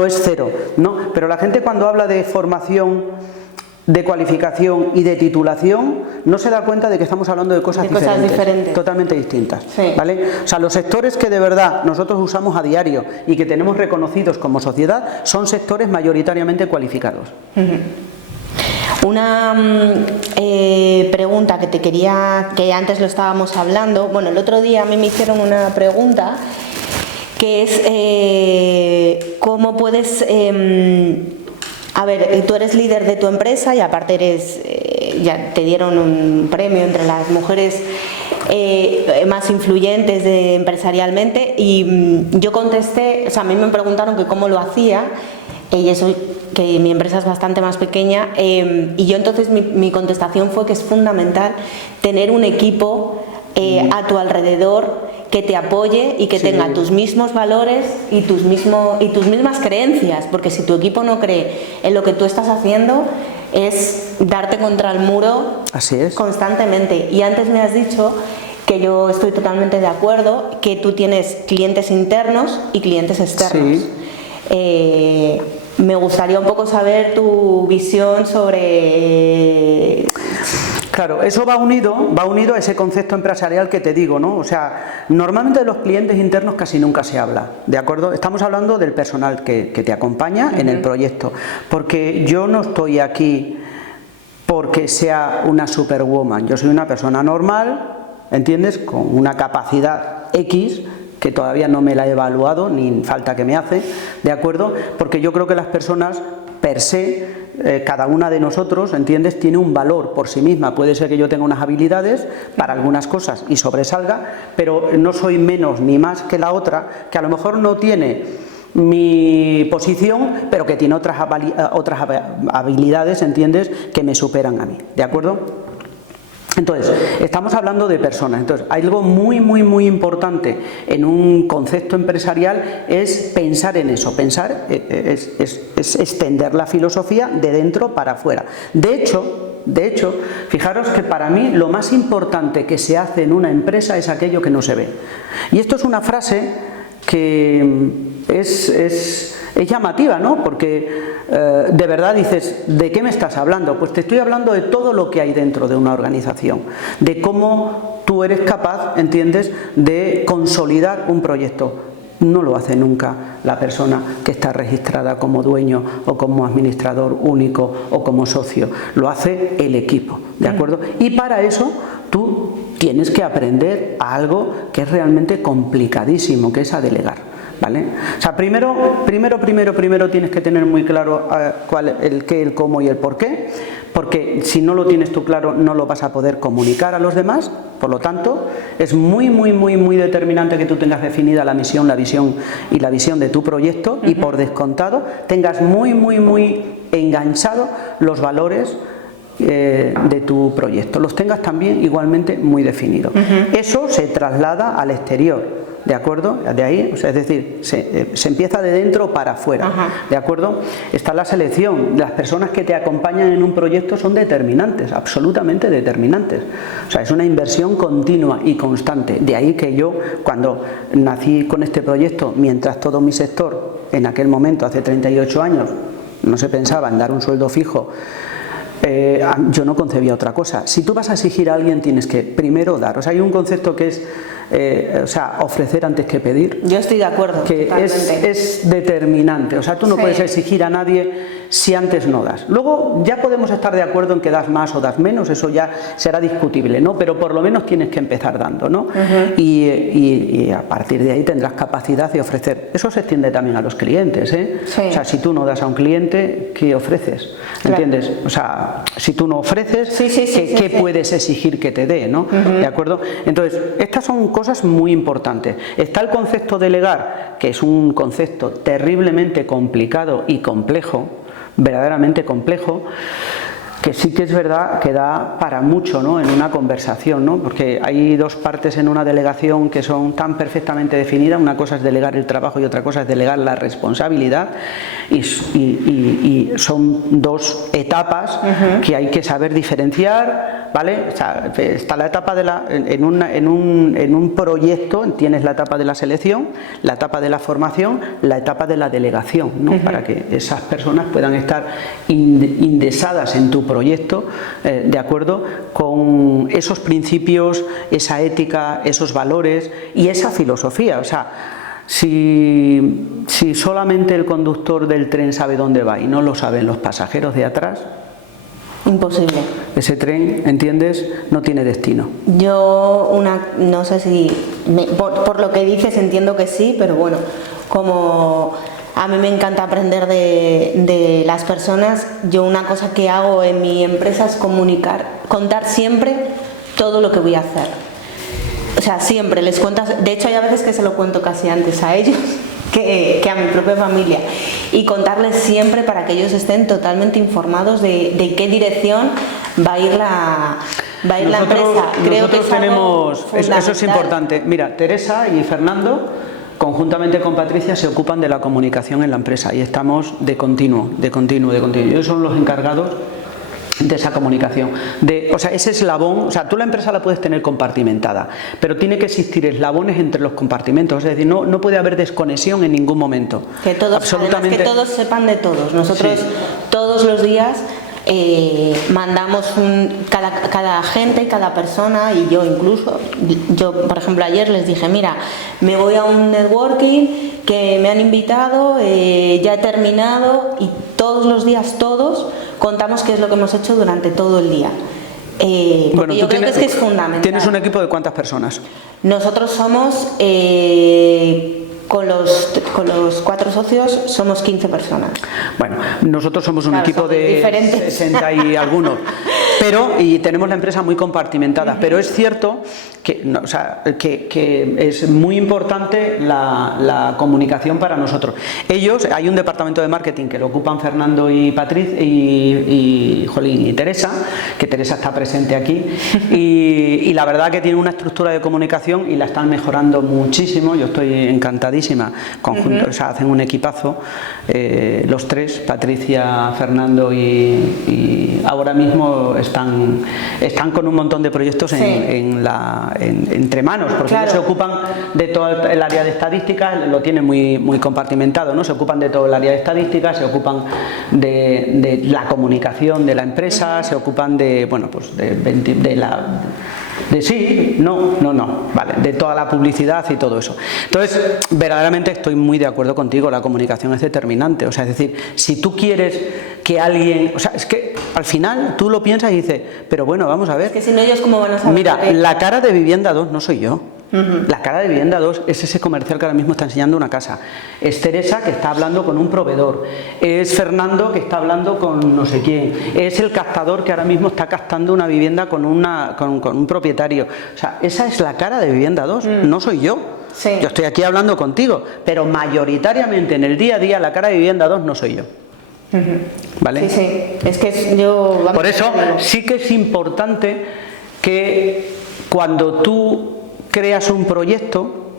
es cero, ¿no? Pero la gente cuando habla de formación, de cualificación y de titulación, no se da cuenta de que estamos hablando de cosas diferentes, totalmente distintas, ¿vale? O sea, los sectores que de verdad nosotros usamos a diario y que tenemos reconocidos como sociedad son sectores mayoritariamente cualificados. Una pregunta que te quería, que antes lo estábamos hablando, bueno, el otro día a mí me hicieron una pregunta que es ¿cómo puedes... a ver, tú eres líder de tu empresa y aparte ya te dieron un premio entre las mujeres más influyentes empresarialmente, y yo contesté, o sea, a mí me preguntaron que cómo lo hacía, y eso, que mi empresa es bastante más pequeña, y yo entonces mi contestación fue que es fundamental tener un equipo a tu alrededor que te apoye y que tenga tus mismos valores y tus mismas creencias, porque si tu equipo no cree en lo que tú estás haciendo, es darte contra el muro. Así es. Constantemente. Y antes me has dicho que yo estoy totalmente de acuerdo, que tú tienes clientes internos y clientes externos. Sí. Me gustaría un poco saber tu visión sobre... Claro, eso va unido a ese concepto empresarial que te digo, ¿no? O sea, normalmente de los clientes internos casi nunca se habla, ¿de acuerdo? Estamos hablando del personal que te acompaña en el proyecto, porque yo no estoy aquí porque sea una superwoman, yo soy una persona normal, ¿entiendes? Con una capacidad X, que todavía no me la he evaluado, ni falta que me hace, ¿de acuerdo? Porque yo creo que las personas, per se, cada una de nosotros, ¿entiendes?, tiene un valor por sí misma. Puede ser que yo tenga unas habilidades para algunas cosas y sobresalga, pero no soy menos ni más que la otra, que a lo mejor no tiene mi posición, pero que tiene otras habilidades, ¿entiendes?, que me superan a mí, ¿de acuerdo? Entonces, estamos hablando de personas. Entonces, algo muy importante en un concepto empresarial es pensar en eso. Pensar es extender la filosofía de dentro para afuera. De hecho, fijaros que para mí lo más importante que se hace en una empresa es aquello que no se ve. Y esto es una frase que es llamativa, ¿no? Porque de verdad dices, ¿de qué me estás hablando? Pues te estoy hablando de todo lo que hay dentro de una organización, de cómo tú eres capaz, ¿entiendes?, de consolidar un proyecto. No lo hace nunca la persona que está registrada como dueño o como administrador único o como socio, lo hace el equipo, ¿de acuerdo? Y para eso tú tienes que aprender a algo que es realmente complicadísimo, que es a delegar. ¿Vale? O sea, primero tienes que tener muy claro el qué, el cómo y el por qué, porque si no lo tienes tú claro no lo vas a poder comunicar a los demás. Por lo tanto, es muy determinante que tú tengas definida la misión, la visión y la visión de tu proyecto y por descontado tengas muy enganchado los valores de tu proyecto, los tengas también igualmente muy definidos. Eso se traslada al exterior. ¿De acuerdo? De ahí, o sea, es decir, se empieza de dentro para afuera. ¿De acuerdo? Está la selección. Las personas que te acompañan en un proyecto son determinantes, absolutamente determinantes. O sea, es una inversión continua y constante. De ahí que yo, cuando nací con este proyecto, mientras todo mi sector, en aquel momento, hace 38 años, no se pensaba en dar un sueldo fijo, yo no concebía otra cosa. Si tú vas a exigir a alguien, tienes que primero dar. O sea, hay un concepto que es ofrecer antes que pedir. Yo estoy de acuerdo. Que es determinante. O sea, tú no puedes exigir a nadie si antes no das. Luego ya podemos estar de acuerdo en que das más o das menos, eso ya será discutible, ¿no? Pero por lo menos tienes que empezar dando, ¿no? Y a partir de ahí tendrás capacidad de ofrecer. Eso se extiende también a los clientes, ¿eh? O sea, si tú no das a un cliente, ¿qué ofreces? ¿Entiendes? O sea, si tú no ofreces, ¿qué puedes exigir que te dé, ¿no? ¿De acuerdo? Entonces, estas son cosas muy importantes. Está el concepto de delegar, que es un concepto terriblemente complicado y complejo, verdaderamente complejo, que sí que es verdad que da para mucho, ¿no?, en una conversación, ¿no? Porque hay dos partes en una delegación que son tan perfectamente definidas. Una cosa es delegar el trabajo y otra cosa es delegar la responsabilidad, y son dos etapas que hay que saber diferenciar, ¿vale? O sea, está la etapa de en un proyecto tienes la etapa de la selección, la etapa de la formación, la etapa de la delegación, ¿no? Para que esas personas puedan estar indexadas en tu proyecto, de acuerdo con esos principios, esa ética, esos valores y esa filosofía. O sea, si solamente el conductor del tren sabe dónde va y no lo saben los pasajeros de atrás, imposible. Ese tren, ¿entiendes?, no tiene destino. Yo no sé si por lo que dices entiendo que sí, pero bueno, como a mí me encanta aprender de las personas, yo una cosa que hago en mi empresa es contar siempre todo lo que voy a hacer. O sea, siempre les cuentas. De hecho, hay a veces que se lo cuento casi antes a ellos que a mi propia familia, y contarles siempre para que ellos estén totalmente informados de qué dirección va a ir la empresa. Creo que eso es importante. Mira, Teresa y Fernando, conjuntamente con Patricia, se ocupan de la comunicación en la empresa y estamos de continuo. Ellos son los encargados de esa comunicación, o sea, ese eslabón, o sea, tú la empresa la puedes tener compartimentada, pero tiene que existir eslabones entre los compartimentos, es decir, no puede haber desconexión en ningún momento. Que todos, absolutamente, que todos sepan de todos. Nosotros todos los días mandamos cada agente, cada persona, y yo incluso, por ejemplo ayer les dije, mira, me voy a un networking que me han invitado, ya he terminado, y todos los días todos contamos qué es lo que hemos hecho durante todo el día. Bueno, yo creo que es fundamental. ¿Tienes un equipo de cuántas personas? Nosotros somos, con los 4 socios, somos 15 personas. Bueno, nosotros somos un equipo de diferentes. 60 y algunos, y tenemos la empresa muy compartimentada, pero es cierto que, o sea, que es muy importante la comunicación para nosotros. Hay un departamento de marketing que lo ocupan Fernando y Patricia y Teresa, que Teresa está presente aquí, y la verdad que tiene una estructura de comunicación y la están mejorando muchísimo. Yo estoy encantadísima. Conjunto, o sea, hacen un equipazo, los tres, Patricia, Fernando y ahora mismo están con un montón de proyectos entre manos, porque ellos se ocupan de todo el área de estadística, lo tienen muy compartimentado, ¿no? Se ocupan de todo el área de estadística, se ocupan de la comunicación de la empresa, se ocupan de toda la publicidad y todo eso. Entonces, verdaderamente estoy muy de acuerdo contigo, la comunicación es determinante. O sea, es decir, si tú quieres que alguien, o sea, es que al final tú lo piensas y dices, pero bueno, vamos a ver. Es que si no, ellos cómo van a saber. Mira, la cara de Vivienda 2 no soy yo. La cara de Vivienda 2 es ese comercial que ahora mismo está enseñando una casa. Es Teresa, que está hablando con un proveedor. Es Fernando, que está hablando con no sé quién. Es el captador, que ahora mismo está captando una vivienda con un propietario. O sea, esa es la cara de Vivienda 2, no soy yo. Sí. Yo estoy aquí hablando contigo, pero mayoritariamente en el día a día la cara de Vivienda 2 no soy yo. ¿Vale? Sí, es que yo... Por eso sí que es importante que cuando tú creas un proyecto,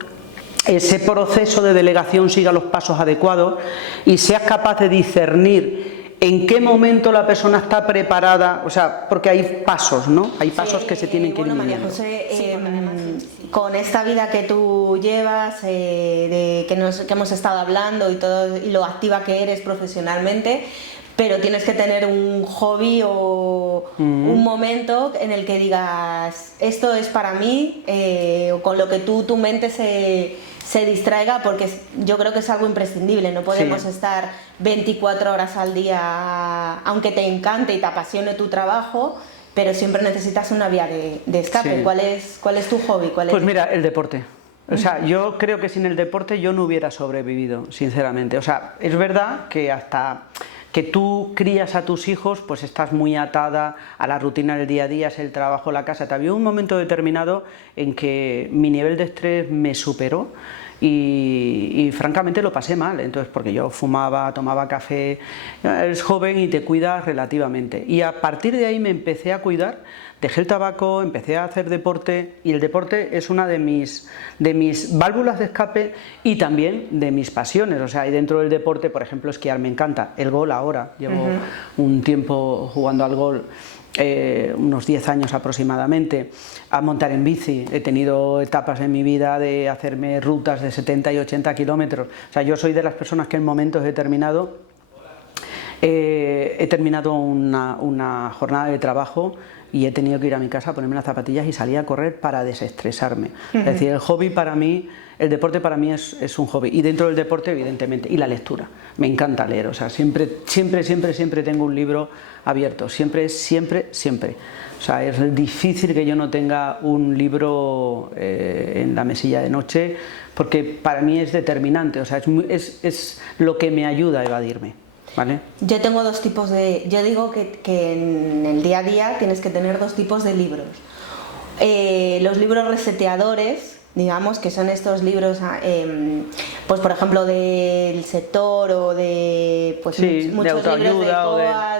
ese proceso de delegación siga los pasos adecuados y seas capaz de discernir en qué momento la persona está preparada, o sea, porque hay pasos, ¿no? Hay pasos que se tienen que ir María José, con esta vida que tú llevas, que hemos estado hablando y todo, y lo activa que eres profesionalmente, pero tienes que tener un hobby o un momento en el que digas, esto es para mí, o con lo que tu mente se distraiga, porque yo creo que es algo imprescindible. No podemos estar 24 horas al día, aunque te encante y te apasione tu trabajo, pero siempre necesitas una vía de escape. ¿Cuál es tu hobby? Pues mira, el deporte. O sea, yo creo que sin el deporte yo no hubiera sobrevivido, sinceramente. O sea, es verdad que hasta que tú crías a tus hijos, pues estás muy atada a la rutina del día a día, es el trabajo, la casa. Había un momento determinado en que mi nivel de estrés me superó y francamente lo pasé mal. Entonces, porque yo fumaba, tomaba café, eres joven y te cuidas relativamente. Y a partir de ahí me empecé a cuidar, dejé el tabaco, empecé a hacer deporte, y el deporte es una de mis válvulas de escape y también de mis pasiones. O sea, y dentro del deporte, por ejemplo, esquiar me encanta, el golf ahora, llevo un tiempo jugando al golf, unos 10 años aproximadamente, a montar en bici. He tenido etapas en mi vida de hacerme rutas de 70 y 80 kilómetros. O sea, yo soy de las personas que en momentos determinados he terminado una jornada de trabajo y he tenido que ir a mi casa a ponerme las zapatillas y salir a correr para desestresarme. Es decir, el hobby para mí, el deporte para mí es un hobby, y dentro del deporte evidentemente, y la lectura. Me encanta leer, o sea, siempre tengo un libro abierto, siempre. O sea, es difícil que yo no tenga un libro en la mesilla de noche, porque para mí es determinante, o sea, es lo que me ayuda a evadirme. ¿Vale? Yo tengo dos tipos de... Yo digo que en el día a día tienes que tener dos tipos de libros. Los libros reseteadores, digamos, que son estos libros, pues por ejemplo del sector, o de pues muchos de libros de autoayuda,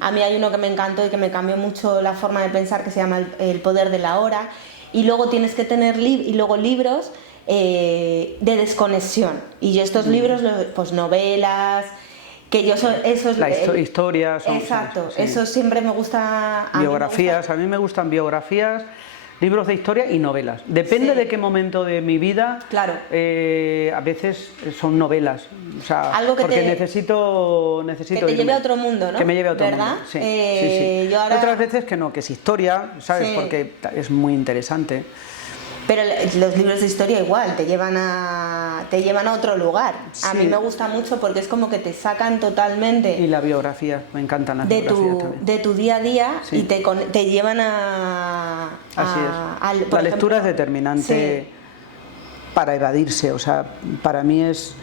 A mí hay uno que me encantó y que me cambió mucho la forma de pensar, que se llama El poder de la hora. Y luego tienes que tener libros de desconexión. Y yo estos libros, pues novelas Que yo eso es... historias... Exacto, sí. eso siempre me gusta... Biografías, a mí me gustan biografías, libros de historia y novelas. Depende de qué momento de mi vida, claro. A veces son novelas, o sea, algo que porque te, necesito que te lleve a otro mundo, ¿no? Que me lleve a otro ¿verdad? mundo, sí. Yo ahora... Otras veces que no, que es historia, ¿sabes? Porque es muy interesante. Pero los libros de historia igual, te llevan a otro lugar. A mí me gusta mucho porque es como que te sacan totalmente... Y la biografía, me encantan las biografías también. De tu día a día y te llevan a... Así es. La lectura es determinante para evadirse, o sea, para mí es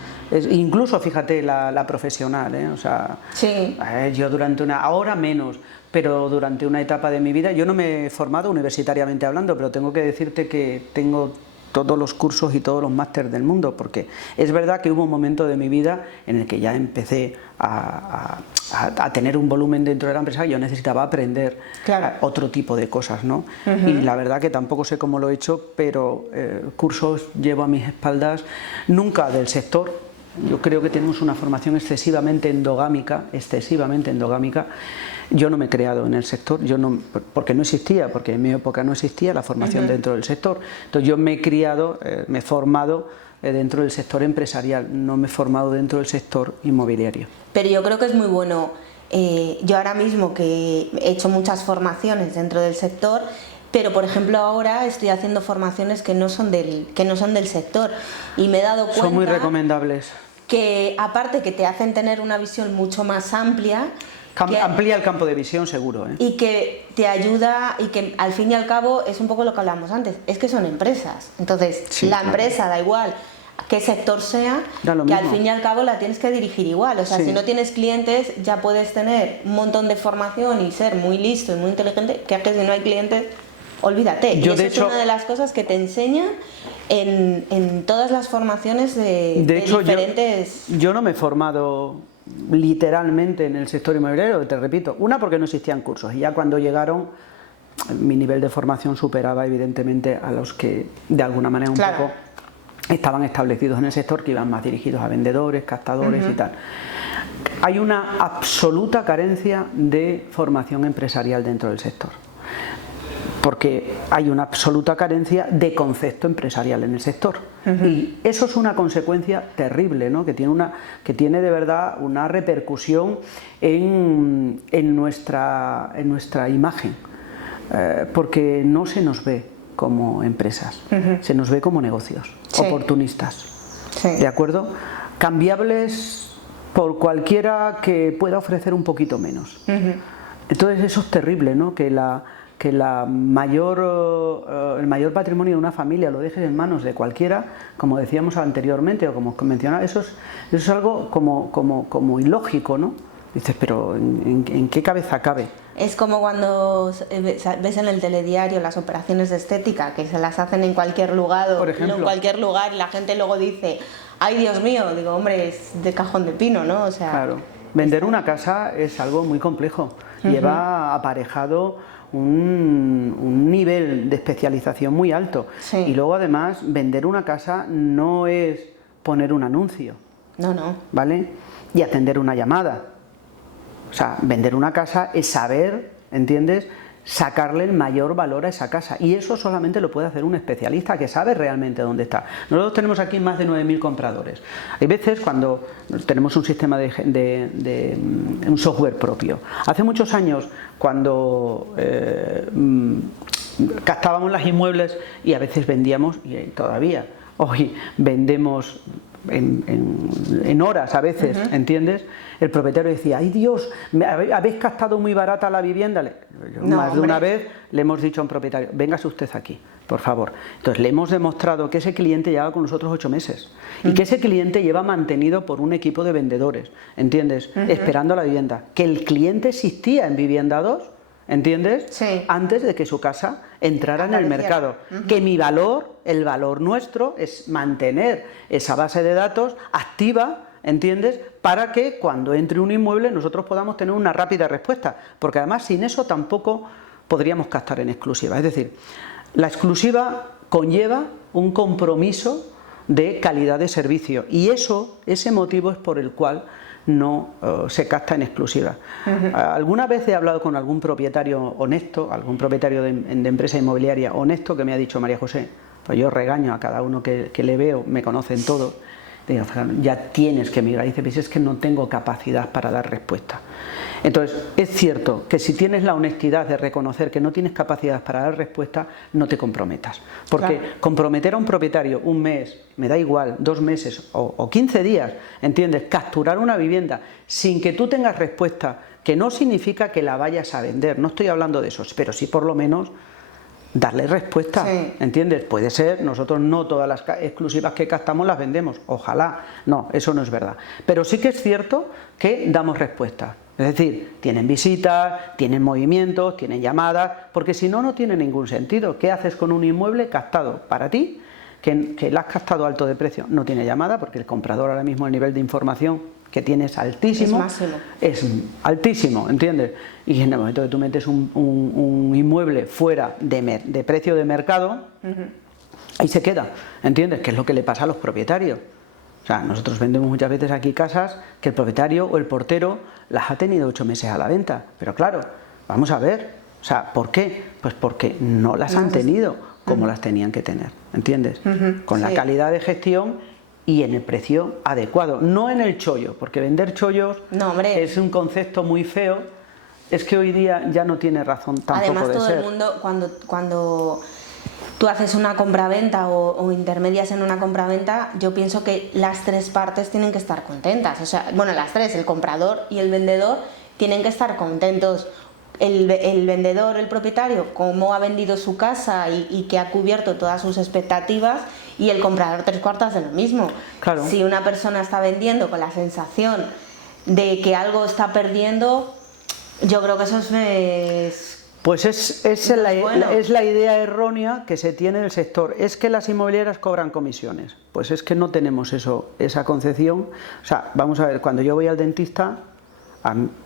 incluso, fíjate, la profesional, o sea, yo durante ahora menos, pero durante una etapa de mi vida, yo no me he formado universitariamente hablando, pero tengo que decirte que tengo todos los cursos y todos los másteres del mundo, porque es verdad que hubo un momento de mi vida en el que ya empecé a tener un volumen dentro de la empresa, yo necesitaba aprender otro tipo de cosas, ¿no? Y la verdad que tampoco sé cómo lo he hecho, pero cursos llevo a mis espaldas, nunca del sector. Yo creo que tenemos una formación excesivamente endogámica. Yo no me he creado en el sector, porque no existía, porque en mi época no existía la formación dentro del sector. Entonces yo me he criado, me he formado dentro del sector empresarial, no me he formado dentro del sector inmobiliario. Pero yo creo que es muy bueno, yo ahora mismo que he hecho muchas formaciones dentro del sector, pero por ejemplo ahora estoy haciendo formaciones que no son del sector y me he dado cuenta... Son muy recomendables. Que aparte que te hacen tener una visión mucho más amplia... Amplía el campo de visión, seguro. Y que te ayuda, y que al fin y al cabo es un poco lo que hablamos antes, es que son empresas. Entonces, la empresa da igual qué sector sea, que al fin y al cabo la tienes que dirigir igual. O sea, si no tienes clientes, ya puedes tener un montón de formación y ser muy listo y muy inteligente, que es que si no hay clientes, olvídate. Y eso es una de las cosas que te enseñan en todas las formaciones de diferentes... Yo no me he formado literalmente en el sector inmobiliario, te repito, una porque no existían cursos y ya cuando llegaron mi nivel de formación superaba evidentemente a los que de alguna manera un poco estaban establecidos en el sector, que iban más dirigidos a vendedores, captadores y tal. Hay una absoluta carencia de formación empresarial dentro del sector, porque hay una absoluta carencia de concepto empresarial en el sector. Y eso es una consecuencia terrible, ¿no? que tiene de verdad una repercusión en nuestra imagen, porque no se nos ve como empresas, se nos ve como negocios oportunistas, ¿de acuerdo? Cambiables por cualquiera que pueda ofrecer un poquito menos. Entonces eso es terrible, ¿no? Que el mayor patrimonio de una familia lo dejes en manos de cualquiera, como decíamos anteriormente o como mencionaba, eso es algo como ilógico, ¿no? Dices, pero ¿en qué cabeza cabe? Es como cuando ves en el telediario las operaciones de estética, que se las hacen en cualquier lugar, por ejemplo, y la gente luego dice, ay Dios mío, digo, hombre, es de cajón de pino, ¿no? O sea, claro, vender una casa es algo muy complejo, lleva aparejado un nivel de especialización muy alto. Y luego además vender una casa no es poner un anuncio, ¿vale? Y atender una llamada. O sea, vender una casa es saber, ¿entiendes?, sacarle el mayor valor a esa casa, y eso solamente lo puede hacer un especialista que sabe realmente dónde está. Nosotros tenemos aquí más de 9.000 compradores. Hay veces cuando tenemos un sistema un software propio. Hace muchos años, cuando captábamos las inmuebles y a veces vendíamos, y todavía hoy vendemos en horas a veces, ¿entiendes? El propietario decía, ay Dios, habéis captado muy barata la vivienda. Más de una vez le hemos dicho a un propietario, véngase usted aquí, por favor. Entonces le hemos demostrado que ese cliente lleva con nosotros 8 meses y que ese cliente lleva mantenido por un equipo de vendedores, ¿entiendes? Esperando la vivienda. Que el cliente existía en Vivienda 2, ¿entiendes? Antes de que su casa entrara en el mercado. Que el valor nuestro es mantener esa base de datos activa, ¿entiendes?, para que cuando entre un inmueble nosotros podamos tener una rápida respuesta, porque además sin eso tampoco podríamos captar en exclusiva. Es decir, la exclusiva conlleva un compromiso de calidad de servicio, y ese motivo es por el cual no se capta en exclusiva. Alguna vez he hablado con algún propietario honesto, algún propietario de empresa inmobiliaria honesto, que me ha dicho: María José, pues yo regaño a cada uno que le veo, me conocen todos, digo: ya tienes que migrar. Y dice: pues es que no tengo capacidad para dar respuesta. Entonces, es cierto que si tienes la honestidad de reconocer que no tienes capacidad para dar respuesta, no te comprometas. Porque claro, comprometer a un propietario un mes, me da igual, 2 meses o 15 días, ¿entiendes? Capturar una vivienda sin que tú tengas respuesta, que no significa que la vayas a vender, no estoy hablando de eso, pero sí por lo menos darle respuesta, sí, ¿entiendes? Puede ser, nosotros no todas las exclusivas que captamos las vendemos, ojalá, no, eso no es verdad. Pero sí que es cierto que damos respuesta. Es decir, tienen visitas, tienen movimientos, tienen llamadas, porque si no, no tiene ningún sentido. ¿Qué haces con un inmueble captado para ti, que lo has captado alto de precio? No tiene llamada, porque el comprador ahora mismo el nivel de información que tiene es altísimo. Es altísimo, ¿entiendes? Y en el momento que tú metes un inmueble fuera de precio de mercado, ahí se queda, ¿entiendes? Que es lo que le pasa a los propietarios. O sea, nosotros vendemos muchas veces aquí casas que el propietario o el portero las ha tenido 8 meses a la venta. Pero claro, vamos a ver, o sea, ¿por qué? Pues porque no las han tenido como las tenían que tener, ¿entiendes? Con la calidad de gestión y en el precio adecuado, no en el chollo, porque vender chollos es un concepto muy feo. Es que hoy día ya no tiene razón tampoco de ser. Además, todo el mundo, cuando tú haces una compraventa o intermedias en una compraventa, yo pienso que las 3 partes tienen que estar contentas. O sea, bueno, las 3, el comprador y el vendedor, tienen que estar contentos. El vendedor, el propietario, cómo ha vendido su casa y que ha cubierto todas sus expectativas, y el comprador 3/4 de lo mismo. Claro. Si una persona está vendiendo con la sensación de que algo está perdiendo, yo creo que eso es pues es la idea errónea que se tiene del sector. Es que las inmobiliarias cobran comisiones. Pues es que no tenemos esa concepción. O sea, vamos a ver, cuando yo voy al dentista,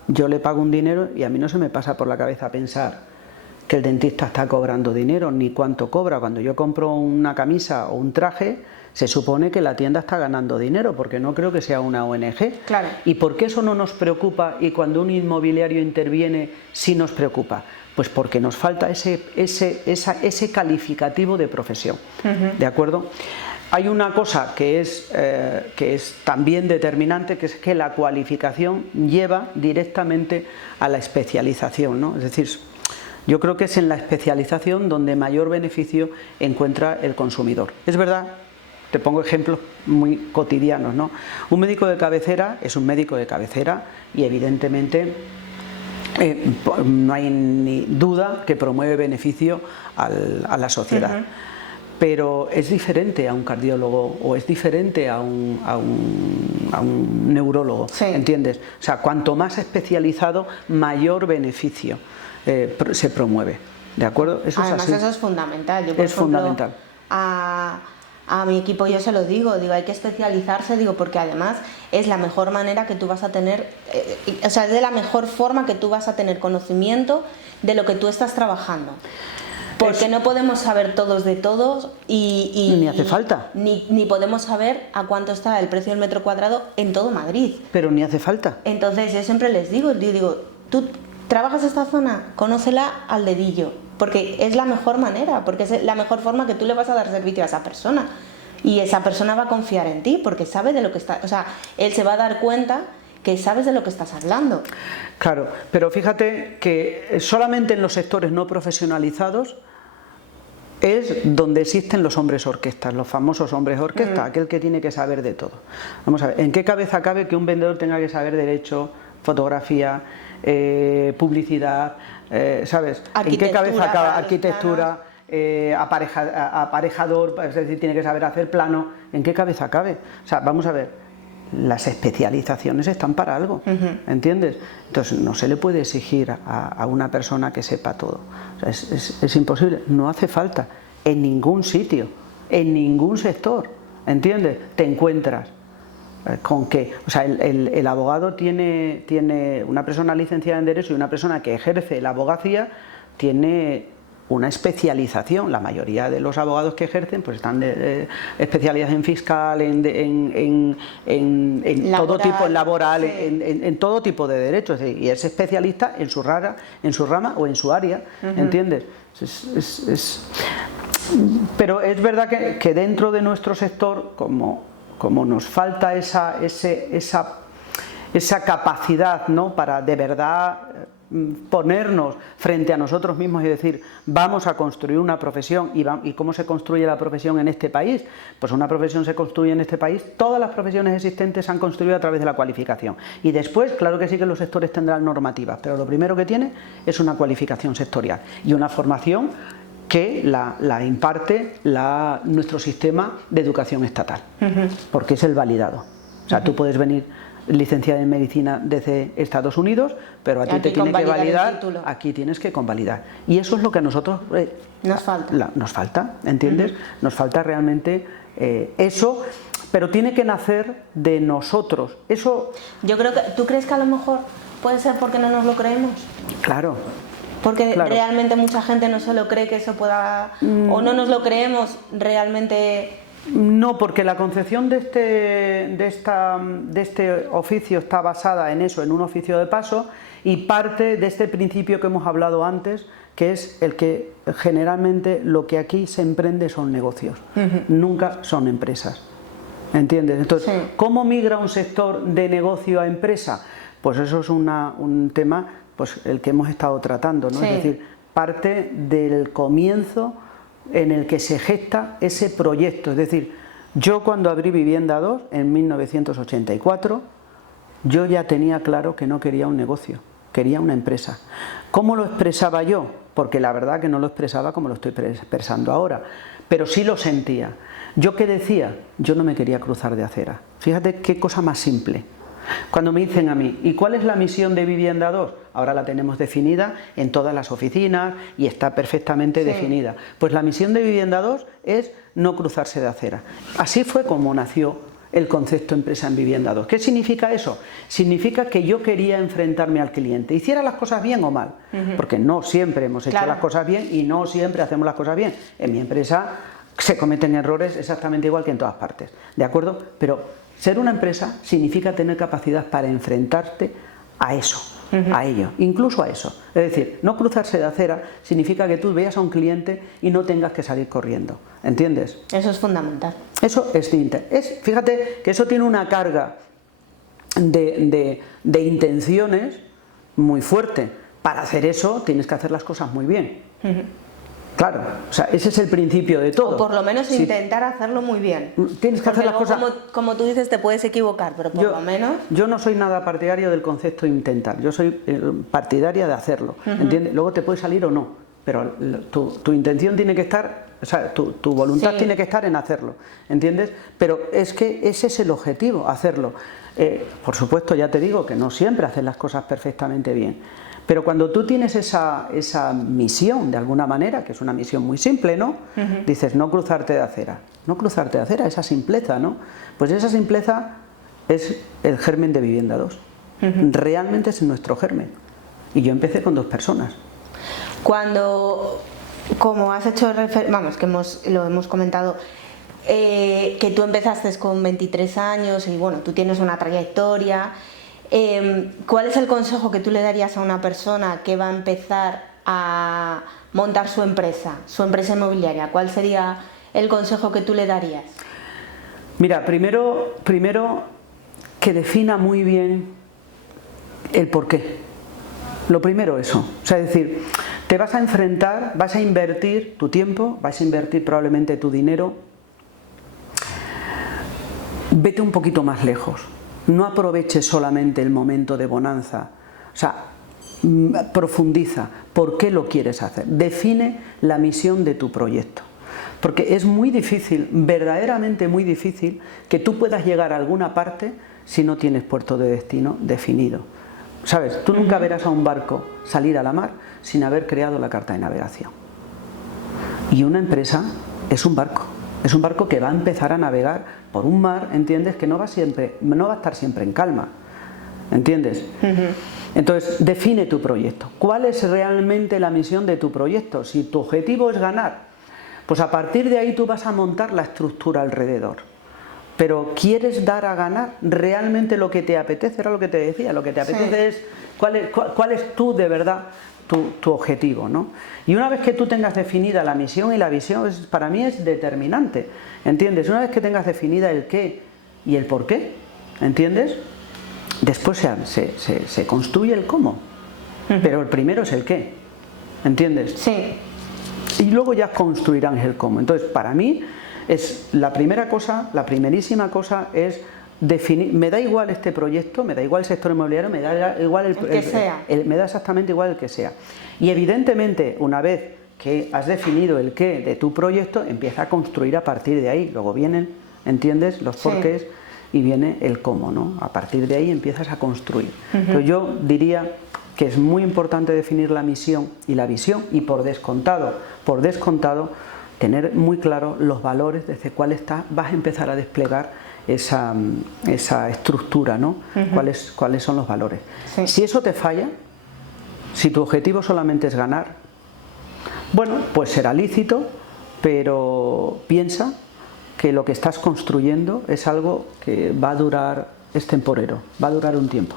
yo le pago un dinero y a mí no se me pasa por la cabeza pensar que el dentista está cobrando dinero, ni cuánto cobra. Cuando yo compro una camisa o un traje, se supone que la tienda está ganando dinero, porque no creo que sea una ONG. Claro. ¿Y por qué eso no nos preocupa? Y cuando un inmobiliario interviene, sí nos preocupa. Pues porque nos falta ese calificativo de profesión. ¿De acuerdo? Hay una cosa que es también determinante, que es que la cualificación lleva directamente a la especialización, ¿no? Es decir, yo creo que es en la especialización donde mayor beneficio encuentra el consumidor. Es verdad, te pongo ejemplos muy cotidianos, ¿no? Un médico de cabecera es un médico de cabecera y evidentemente no hay ni duda que promueve beneficio a la sociedad. Pero es diferente a un cardiólogo o es diferente a un neurólogo, ¿entiendes? O sea, cuanto más especializado, mayor beneficio se promueve, ¿de acuerdo? Eso Además, es así. eso es fundamental. Yo, por ejemplo, fundamental. A mi equipo yo se lo digo, hay que especializarse, porque además es la mejor manera que tú vas a tener, o sea, es de la mejor forma que tú vas a tener conocimiento de lo que tú estás trabajando. Porque no podemos saber todos de todos y ni hace falta. Ni podemos saber a cuánto está el precio del metro cuadrado en todo Madrid. Pero ni hace falta. Entonces yo siempre les digo, tú trabajas esta zona, conócela al dedillo, porque es la mejor manera, porque es la mejor forma que tú le vas a dar servicio a esa persona. Y esa persona va a confiar en ti, porque sabe de lo que está, o sea, él se va a dar cuenta que sabes de lo que estás hablando. Claro, pero fíjate que solamente en los sectores no profesionalizados es donde existen los hombres orquestas, los famosos hombres orquesta, aquel que tiene que saber de todo. Vamos a ver, ¿en qué cabeza cabe que un vendedor tenga que saber derecho, fotografía, publicidad, ¿sabes? ¿En qué cabeza cabe arquitectura, aparejador, es decir, tiene que saber hacer plano? ¿En qué cabeza cabe? O sea, vamos a ver. Las especializaciones están para algo, ¿entiendes? Entonces no se le puede exigir a una persona que sepa todo. O sea, es imposible, no hace falta en ningún sitio, en ningún sector, ¿entiendes? Te encuentras con que, o sea, el abogado tiene una persona licenciada en Derecho y una persona que ejerce la abogacía tiene una especialización. La mayoría de los abogados que ejercen pues están especializados en fiscal, en Laboral, todo tipo, en laboral, sí. en todo tipo de derechos, y es especialista en su rama o en su área, ¿entiendes? Pero es verdad que dentro de nuestro sector, como nos falta esa capacidad, ¿no?, para de verdad ponernos frente a nosotros mismos y decir, vamos a construir una profesión. ¿Y cómo se construye la profesión en este país? Pues una profesión se construye en este país, todas las profesiones existentes se han construido a través de la cualificación, y después, claro que sí, que los sectores tendrán normativas, pero lo primero que tiene es una cualificación sectorial y una formación que la imparte nuestro sistema de educación estatal, porque es el validado. O sea, tú puedes venir licenciada en medicina desde Estados Unidos, pero a ti te tiene que validar, aquí tienes que convalidar. Y eso es lo que a nosotros nos falta, ¿entiendes? Nos falta realmente eso, pero tiene que nacer de nosotros. Eso. Yo creo que, ¿tú crees que a lo mejor puede ser porque no nos lo creemos? Claro. Porque realmente mucha gente no se lo cree que eso pueda, o no nos lo creemos realmente. No, porque la concepción de este oficio está basada en eso, en un oficio de paso, y parte de este principio que hemos hablado antes, que es el que generalmente lo que aquí se emprende son negocios, nunca son empresas, ¿entiendes? Entonces, sí. ¿Cómo migra un sector de negocio a empresa? Pues eso es un tema, pues el que hemos estado tratando, ¿no? Sí. Es decir, parte del comienzo en el que se gesta ese proyecto. Es decir, yo cuando abrí Vivienda 2 en 1984, yo ya tenía claro que no quería un negocio, quería una empresa. ¿Cómo lo expresaba yo? Porque la verdad que no lo expresaba como lo estoy expresando ahora, pero sí lo sentía. ¿Yo qué decía? Yo no me quería cruzar de acera. Fíjate qué cosa más simple. Cuando me dicen a mí, ¿y cuál es la misión de Vivienda 2? Ahora la tenemos definida en todas las oficinas y está perfectamente definida. Pues la misión de Vivienda 2 es no cruzarse de acera. Así fue como nació el concepto empresa en Vivienda 2. ¿Qué significa eso? Significa que yo quería enfrentarme al cliente, hiciera las cosas bien o mal, porque no siempre hemos hecho las cosas bien y no siempre hacemos las cosas bien. En mi empresa se cometen errores exactamente igual que en todas partes, ¿de acuerdo? Pero ser una empresa significa tener capacidad para enfrentarte a eso, a ello, incluso a eso. Es decir, no cruzarse de acera significa que tú veas a un cliente y no tengas que salir corriendo, ¿entiendes? Eso es fundamental. Eso fíjate que eso tiene una carga de intenciones muy fuerte. Para hacer eso tienes que hacer las cosas muy bien. Claro, o sea, ese es el principio de todo. O por lo menos intentar hacerlo muy bien. Tienes que hacer las cosas. Como tú dices, te puedes equivocar, pero por lo menos. Yo no soy nada partidario del concepto intentar, yo soy partidaria de hacerlo, ¿entiendes? Luego te puede salir o no, pero tu intención tiene que estar, o sea, tu voluntad tiene que estar en hacerlo, ¿entiendes? Pero es que ese es el objetivo, hacerlo. Por supuesto, ya te digo que no siempre haces las cosas perfectamente bien. Pero cuando tú tienes esa misión, de alguna manera, que es una misión muy simple, ¿no? Dices, no cruzarte de acera. No cruzarte de acera, esa simpleza, ¿no? Pues esa simpleza es el germen de Vivienda 2. Realmente es nuestro germen. Y yo empecé con 2 personas. Cuando, como has hecho vamos, que lo hemos comentado, que tú empezaste con 23 años y bueno, tú tienes una trayectoria. ¿Cuál es el consejo que tú le darías a una persona que va a empezar a montar su empresa inmobiliaria? ¿Cuál sería el consejo que tú le darías? Mira, primero que defina muy bien el porqué. Lo primero eso, o sea, es decir, te vas a enfrentar, vas a invertir tu tiempo, vas a invertir probablemente tu dinero. Vete un poquito más lejos. No aproveches solamente el momento de bonanza, o sea, profundiza, ¿por qué lo quieres hacer? Define la misión de tu proyecto, porque es muy difícil, verdaderamente muy difícil, que tú puedas llegar a alguna parte si no tienes puerto de destino definido. ¿Sabes? Tú nunca verás a un barco salir a la mar sin haber creado la carta de navegación. Y una empresa es un barco. Es un barco que va a empezar a navegar por un mar, ¿entiendes? Que no va a estar siempre en calma, ¿entiendes? Entonces, define tu proyecto. ¿Cuál es realmente la misión de tu proyecto? Si tu objetivo es ganar, pues a partir de ahí tú vas a montar la estructura alrededor. Pero ¿quieres dar a ganar realmente lo que te apetece? Era lo que te decía, lo que te apetece es cuál es tú de verdad tu objetivo, ¿no? Y una vez que tú tengas definida la misión y la visión, para mí es determinante, ¿entiendes? Una vez que tengas definida el qué y el por qué, ¿entiendes? Después se construye el cómo, pero el primero es el qué, ¿entiendes? Sí. Y luego ya construirán el cómo. Entonces, para mí, es la primera cosa, la primerísima cosa es definir, me da igual este proyecto, me da igual el sector inmobiliario, me da igual el que sea. Me da exactamente igual el que sea. Y evidentemente, una vez que has definido el qué de tu proyecto, empieza a construir a partir de ahí. Luego vienen, ¿entiendes?, los porqués y viene el cómo, ¿no? A partir de ahí empiezas a construir. Entonces yo diría que es muy importante definir la misión y la visión y por descontado, tener muy claro los valores desde cuáles vas a empezar a desplegar esa estructura, ¿no? ¿Cuáles son los valores? Sí. Si eso te falla, si tu objetivo solamente es ganar, bueno, pues será lícito, pero piensa que lo que estás construyendo es algo que va a durar, es temporero, va a durar un tiempo.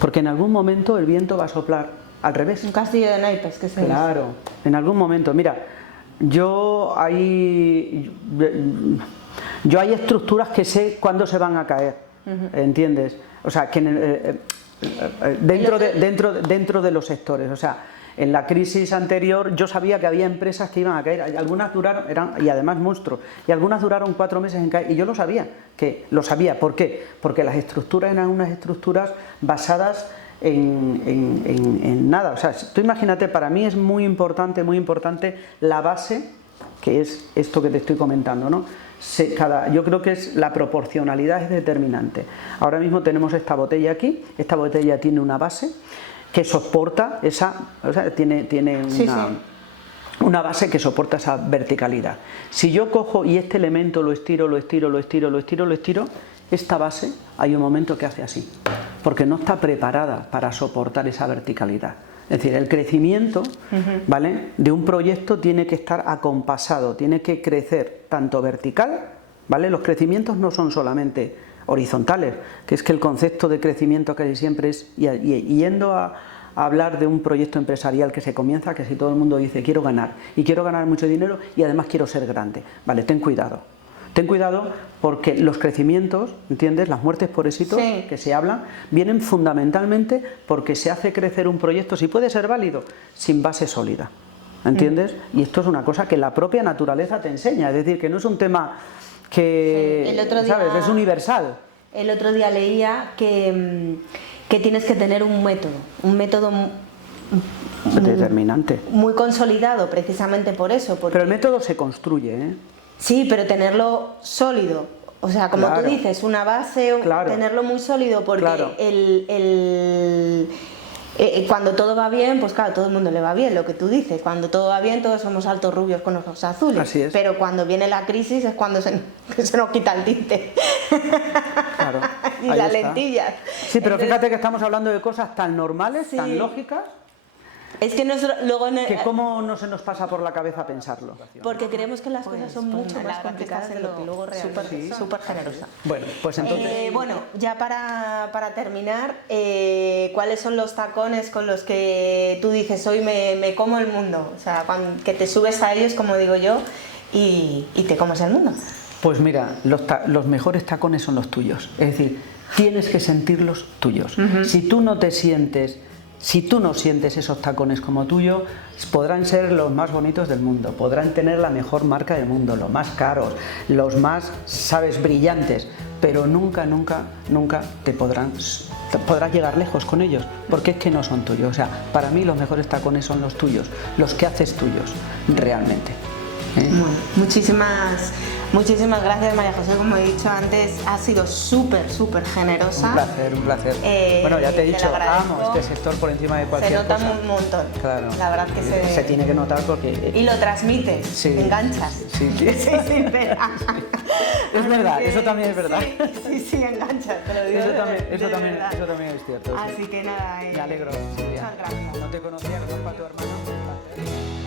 Porque en algún momento el viento va a soplar al revés. Un castillo de naipes, que se dice. Claro, en algún momento. Mira, hay estructuras que sé cuándo se van a caer, ¿entiendes? O sea, que dentro de los sectores, o sea, en la crisis anterior yo sabía que había empresas que iban a caer, algunas duraron, y además monstruos, y algunas duraron 4 meses en caer, y yo lo sabía, ¿por qué? Porque las estructuras eran unas estructuras basadas en nada. O sea, tú imagínate, para mí es muy importante la base, que es esto que te estoy comentando, ¿no? Yo creo que la proporcionalidad es determinante. Ahora mismo tenemos esta botella aquí, esta botella tiene una base que soporta tiene una base que soporta esa verticalidad. Si yo cojo y este elemento lo estiro, esta base hay un momento que hace así, porque no está preparada para soportar esa verticalidad. Es decir, el crecimiento, ¿vale?, de un proyecto tiene que estar acompasado, tiene que crecer tanto vertical, ¿vale? Los crecimientos no son solamente horizontales, que es que el concepto de crecimiento casi siempre es, yendo a hablar de un proyecto empresarial que se comienza, que si todo el mundo dice quiero ganar, y quiero ganar mucho dinero y además quiero ser grande, vale, ten cuidado porque los crecimientos, ¿entiendes?, las muertes por éxito que se hablan, vienen fundamentalmente porque se hace crecer un proyecto, si puede ser válido, sin base sólida, ¿entiendes? Y esto es una cosa que la propia naturaleza te enseña, es decir, que no es un tema que, el otro día, ¿sabes?, es universal. El otro día leía que tienes que tener un método determinante, muy consolidado, precisamente por eso. Pero el método se construye, ¿eh? Sí, pero tenerlo sólido, o sea, como tú dices, una base, tenerlo muy sólido, porque cuando todo va bien, pues claro, todo el mundo le va bien, lo que tú dices, cuando todo va bien todos somos altos rubios con ojos azules. Así es. Pero cuando viene la crisis es cuando se nos quita el tinte. Claro, y las lentillas. Sí, pero fíjate que estamos hablando de cosas tan normales, tan lógicas. Es que luego ¿cómo no se nos pasa por la cabeza pensarlo? Porque creemos que las cosas son mucho más complicadas de lo que luego realmente son. Súper generosa. Bueno, pues entonces... ya para terminar, ¿cuáles son los tacones con los que tú dices hoy me como el mundo? O sea, que te subes a ellos, como digo yo, y te comes el mundo. Pues mira, los mejores tacones son los tuyos. Es decir, tienes que sentirlos tuyos. Si tú no sientes esos tacones como tuyo, podrán ser los más bonitos del mundo, podrán tener la mejor marca del mundo, los más caros, los más, ¿sabes?, brillantes, pero nunca podrás llegar lejos con ellos, porque es que no son tuyos. O sea, para mí los mejores tacones son los tuyos, los que haces tuyos, realmente. Bueno, muchísimas Muchísimas gracias, María José. Como he dicho antes, has sido súper generosa. Un placer, un placer. Bueno, ya te he dicho, amo este sector por encima de cualquier cosa. Se nota un montón. Claro. La verdad que se tiene que notar porque... Y lo transmites, sí, enganchas. Sí. Sí, sincera. Es verdad, eso también es verdad. Sí, enganchas, te lo digo. Eso también es cierto. Así que nada, me alegro, Silvia. Muchas gracias. No te conocía, conozco a tu hermano.